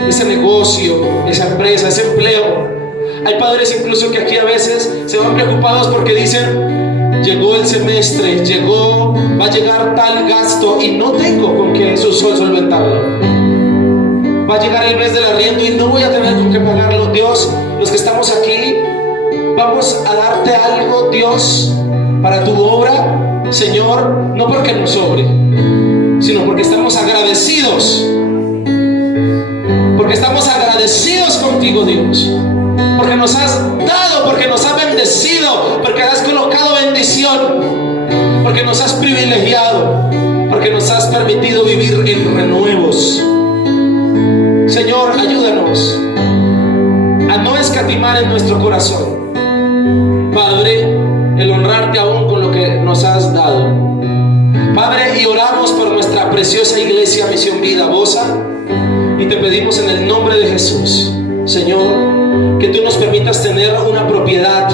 ese negocio, esa empresa, ese empleo. Hay padres incluso que aquí a veces se van preocupados porque dicen: llegó el semestre, va a llegar tal gasto y no tengo con qué solventarlo. Va a llegar el mes del arriendo y no voy a tener con qué pagarlo. Dios, los que estamos aquí, vamos a darte algo, Dios, para tu obra, Señor, no porque nos sobre, sino porque estamos agradecidos. Porque estamos agradecidos contigo, Dios. Porque nos has dado, porque nos has bendecido, porque has colocado bendición, porque nos has privilegiado, porque nos has permitido vivir en renuevos. Señor, ayúdanos a no escatimar en nuestro corazón, Padre, el honrarte aún con lo que nos has dado. Padre, y oramos por nuestra preciosa iglesia Misión Vida Bosa y te pedimos en el nombre de Jesús, Señor, que tú nos permitas tener una propiedad,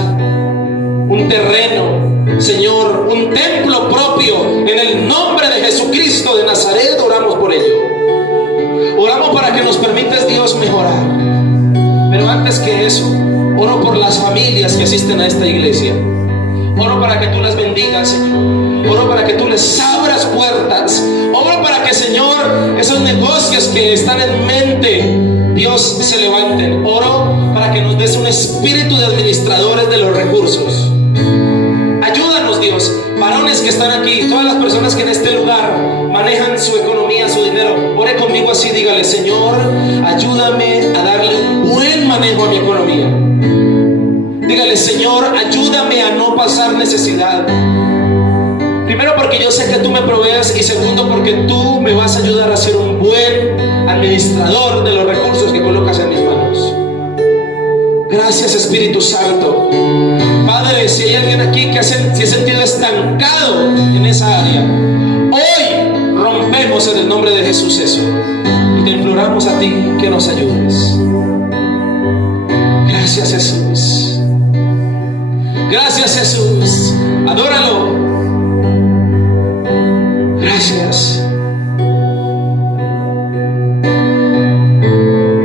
un terreno, Señor, un templo propio. En el nombre de Jesucristo de Nazaret oramos por ello. Oramos para que nos permitas, Dios, mejorar. Pero antes que eso, oro por las familias que asisten a esta iglesia. Oro para que tú las bendigas, Señor. Oro para que tú les abras puertas. Oro para que, Señor, esos negocios que están en mente, Dios, se levanten. Oro para que nos des un espíritu de administradores de los recursos. Ayúdanos, Dios, varones que están aquí, todas las personas que en este lugar manejan su economía, su dinero. Ore conmigo así, dígale: Señor, ayúdame a darle un buen manejo a mi economía. Dígale: Señor, ayúdame a no pasar necesidad. Primero, porque yo sé que tú me provees, y segundo, porque tú me vas a ayudar a ser un buen administrador de los recursos que colocas en mis manos. Gracias, Espíritu Santo. Padre, si hay alguien aquí que se ha sentido estancado en esa área, hoy rompemos en el nombre de Jesús eso y te imploramos a ti que nos ayudes. Gracias, Jesús. Gracias, Jesús. Adóralo. Gracias.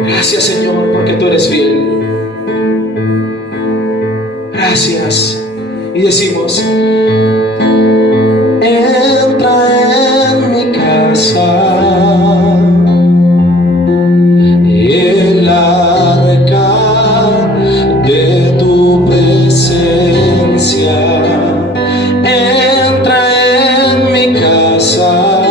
Gracias, Señor, porque tú eres fiel. Gracias. Y decimos: entra en mi casa, el arca de tu presencia. Entra en mi casa,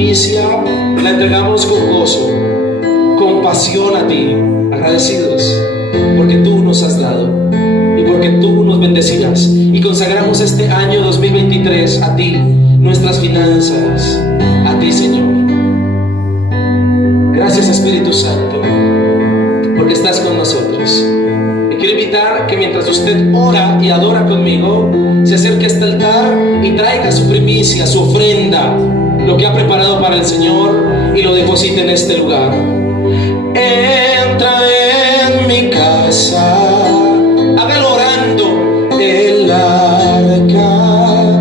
primicia la entregamos con gozo, con pasión a ti, agradecidos, porque tú nos has dado y porque tú nos bendecirás. Y consagramos este año 2023 a ti, nuestras finanzas, a ti, Señor. Gracias, Espíritu Santo, porque estás con nosotros. Le quiero invitar que mientras usted ora y adora conmigo, se acerque a este altar y traiga su primicia, su ofrenda, lo que ha preparado para el Señor, y lo deposite en este lugar. Entra en mi casa, hágalo orando, el arca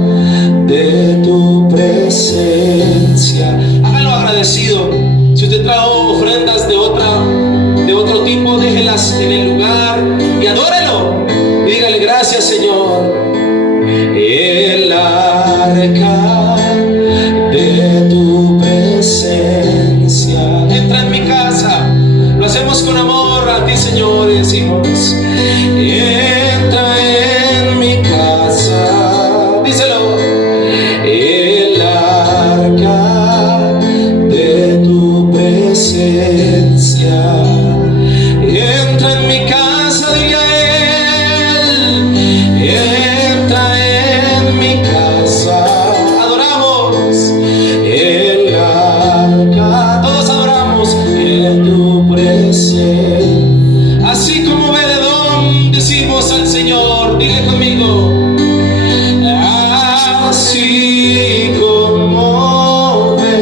de tu presencia. Hágalo agradecido. Si usted trajo ofrendas de otro tipo, déjelas en el lugar y adórelo. Y dígale: gracias, Señor. El arca de tu presencia entra en mi casa. Lo hacemos con amor a ti, Señor, y decimos: entra en mi casa. Díselo. El arca de tu presencia entra en mi casa, dile a él. Entra en mi casa. Adoramos el arca. Todos adoramos en tu presencia. Así como Obed-Edom decimos al Señor, dile conmigo: así como Obed-Edom,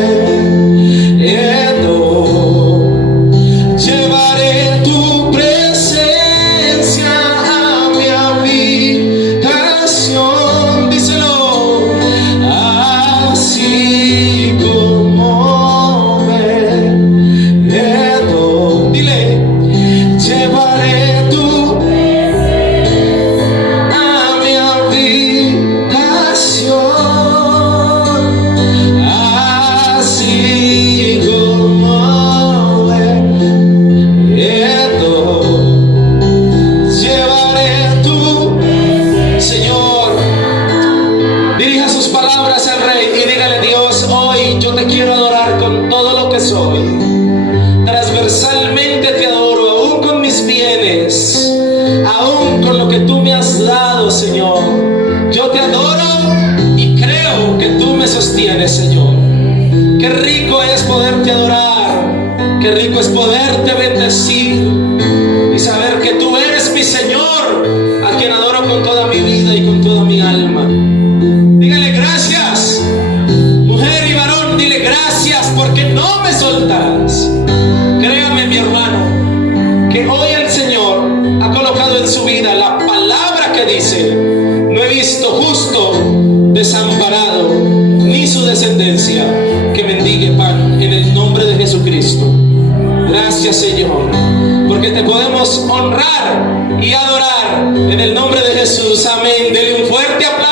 llevaré tu presencia a mi habitación. Díselo. Así como Obed-Edom, dile: llevaré tu a mi habitación. Así como llevaré tu. Señor, dirija sus palabras al Rey y dígale: Dios, hoy yo te quiero adorar con todo lo que soy. Transversalmente te adoro, aún con mis bienes, aún con lo que tú me has dado, Señor. Yo te adoro y creo que tú me sostienes, Señor. Qué rico es poderte adorar, qué rico es poderte bendecir y saber que tú eres mi Señor, a quien adoro con toda mi vida y con toda mi alma. Dígale: gracias, mujer y varón, dile: gracias porque no me soltarás. Créame, mi hermano, que hoy el Señor ha colocado en su vida la palabra que dice: no he visto justo desamparado, ni su descendencia que mendigue pan, en el nombre de Jesucristo. Gracias, Señor, porque te podemos honrar y adorar en el nombre de Jesús. Amén. Dele un fuerte aplauso.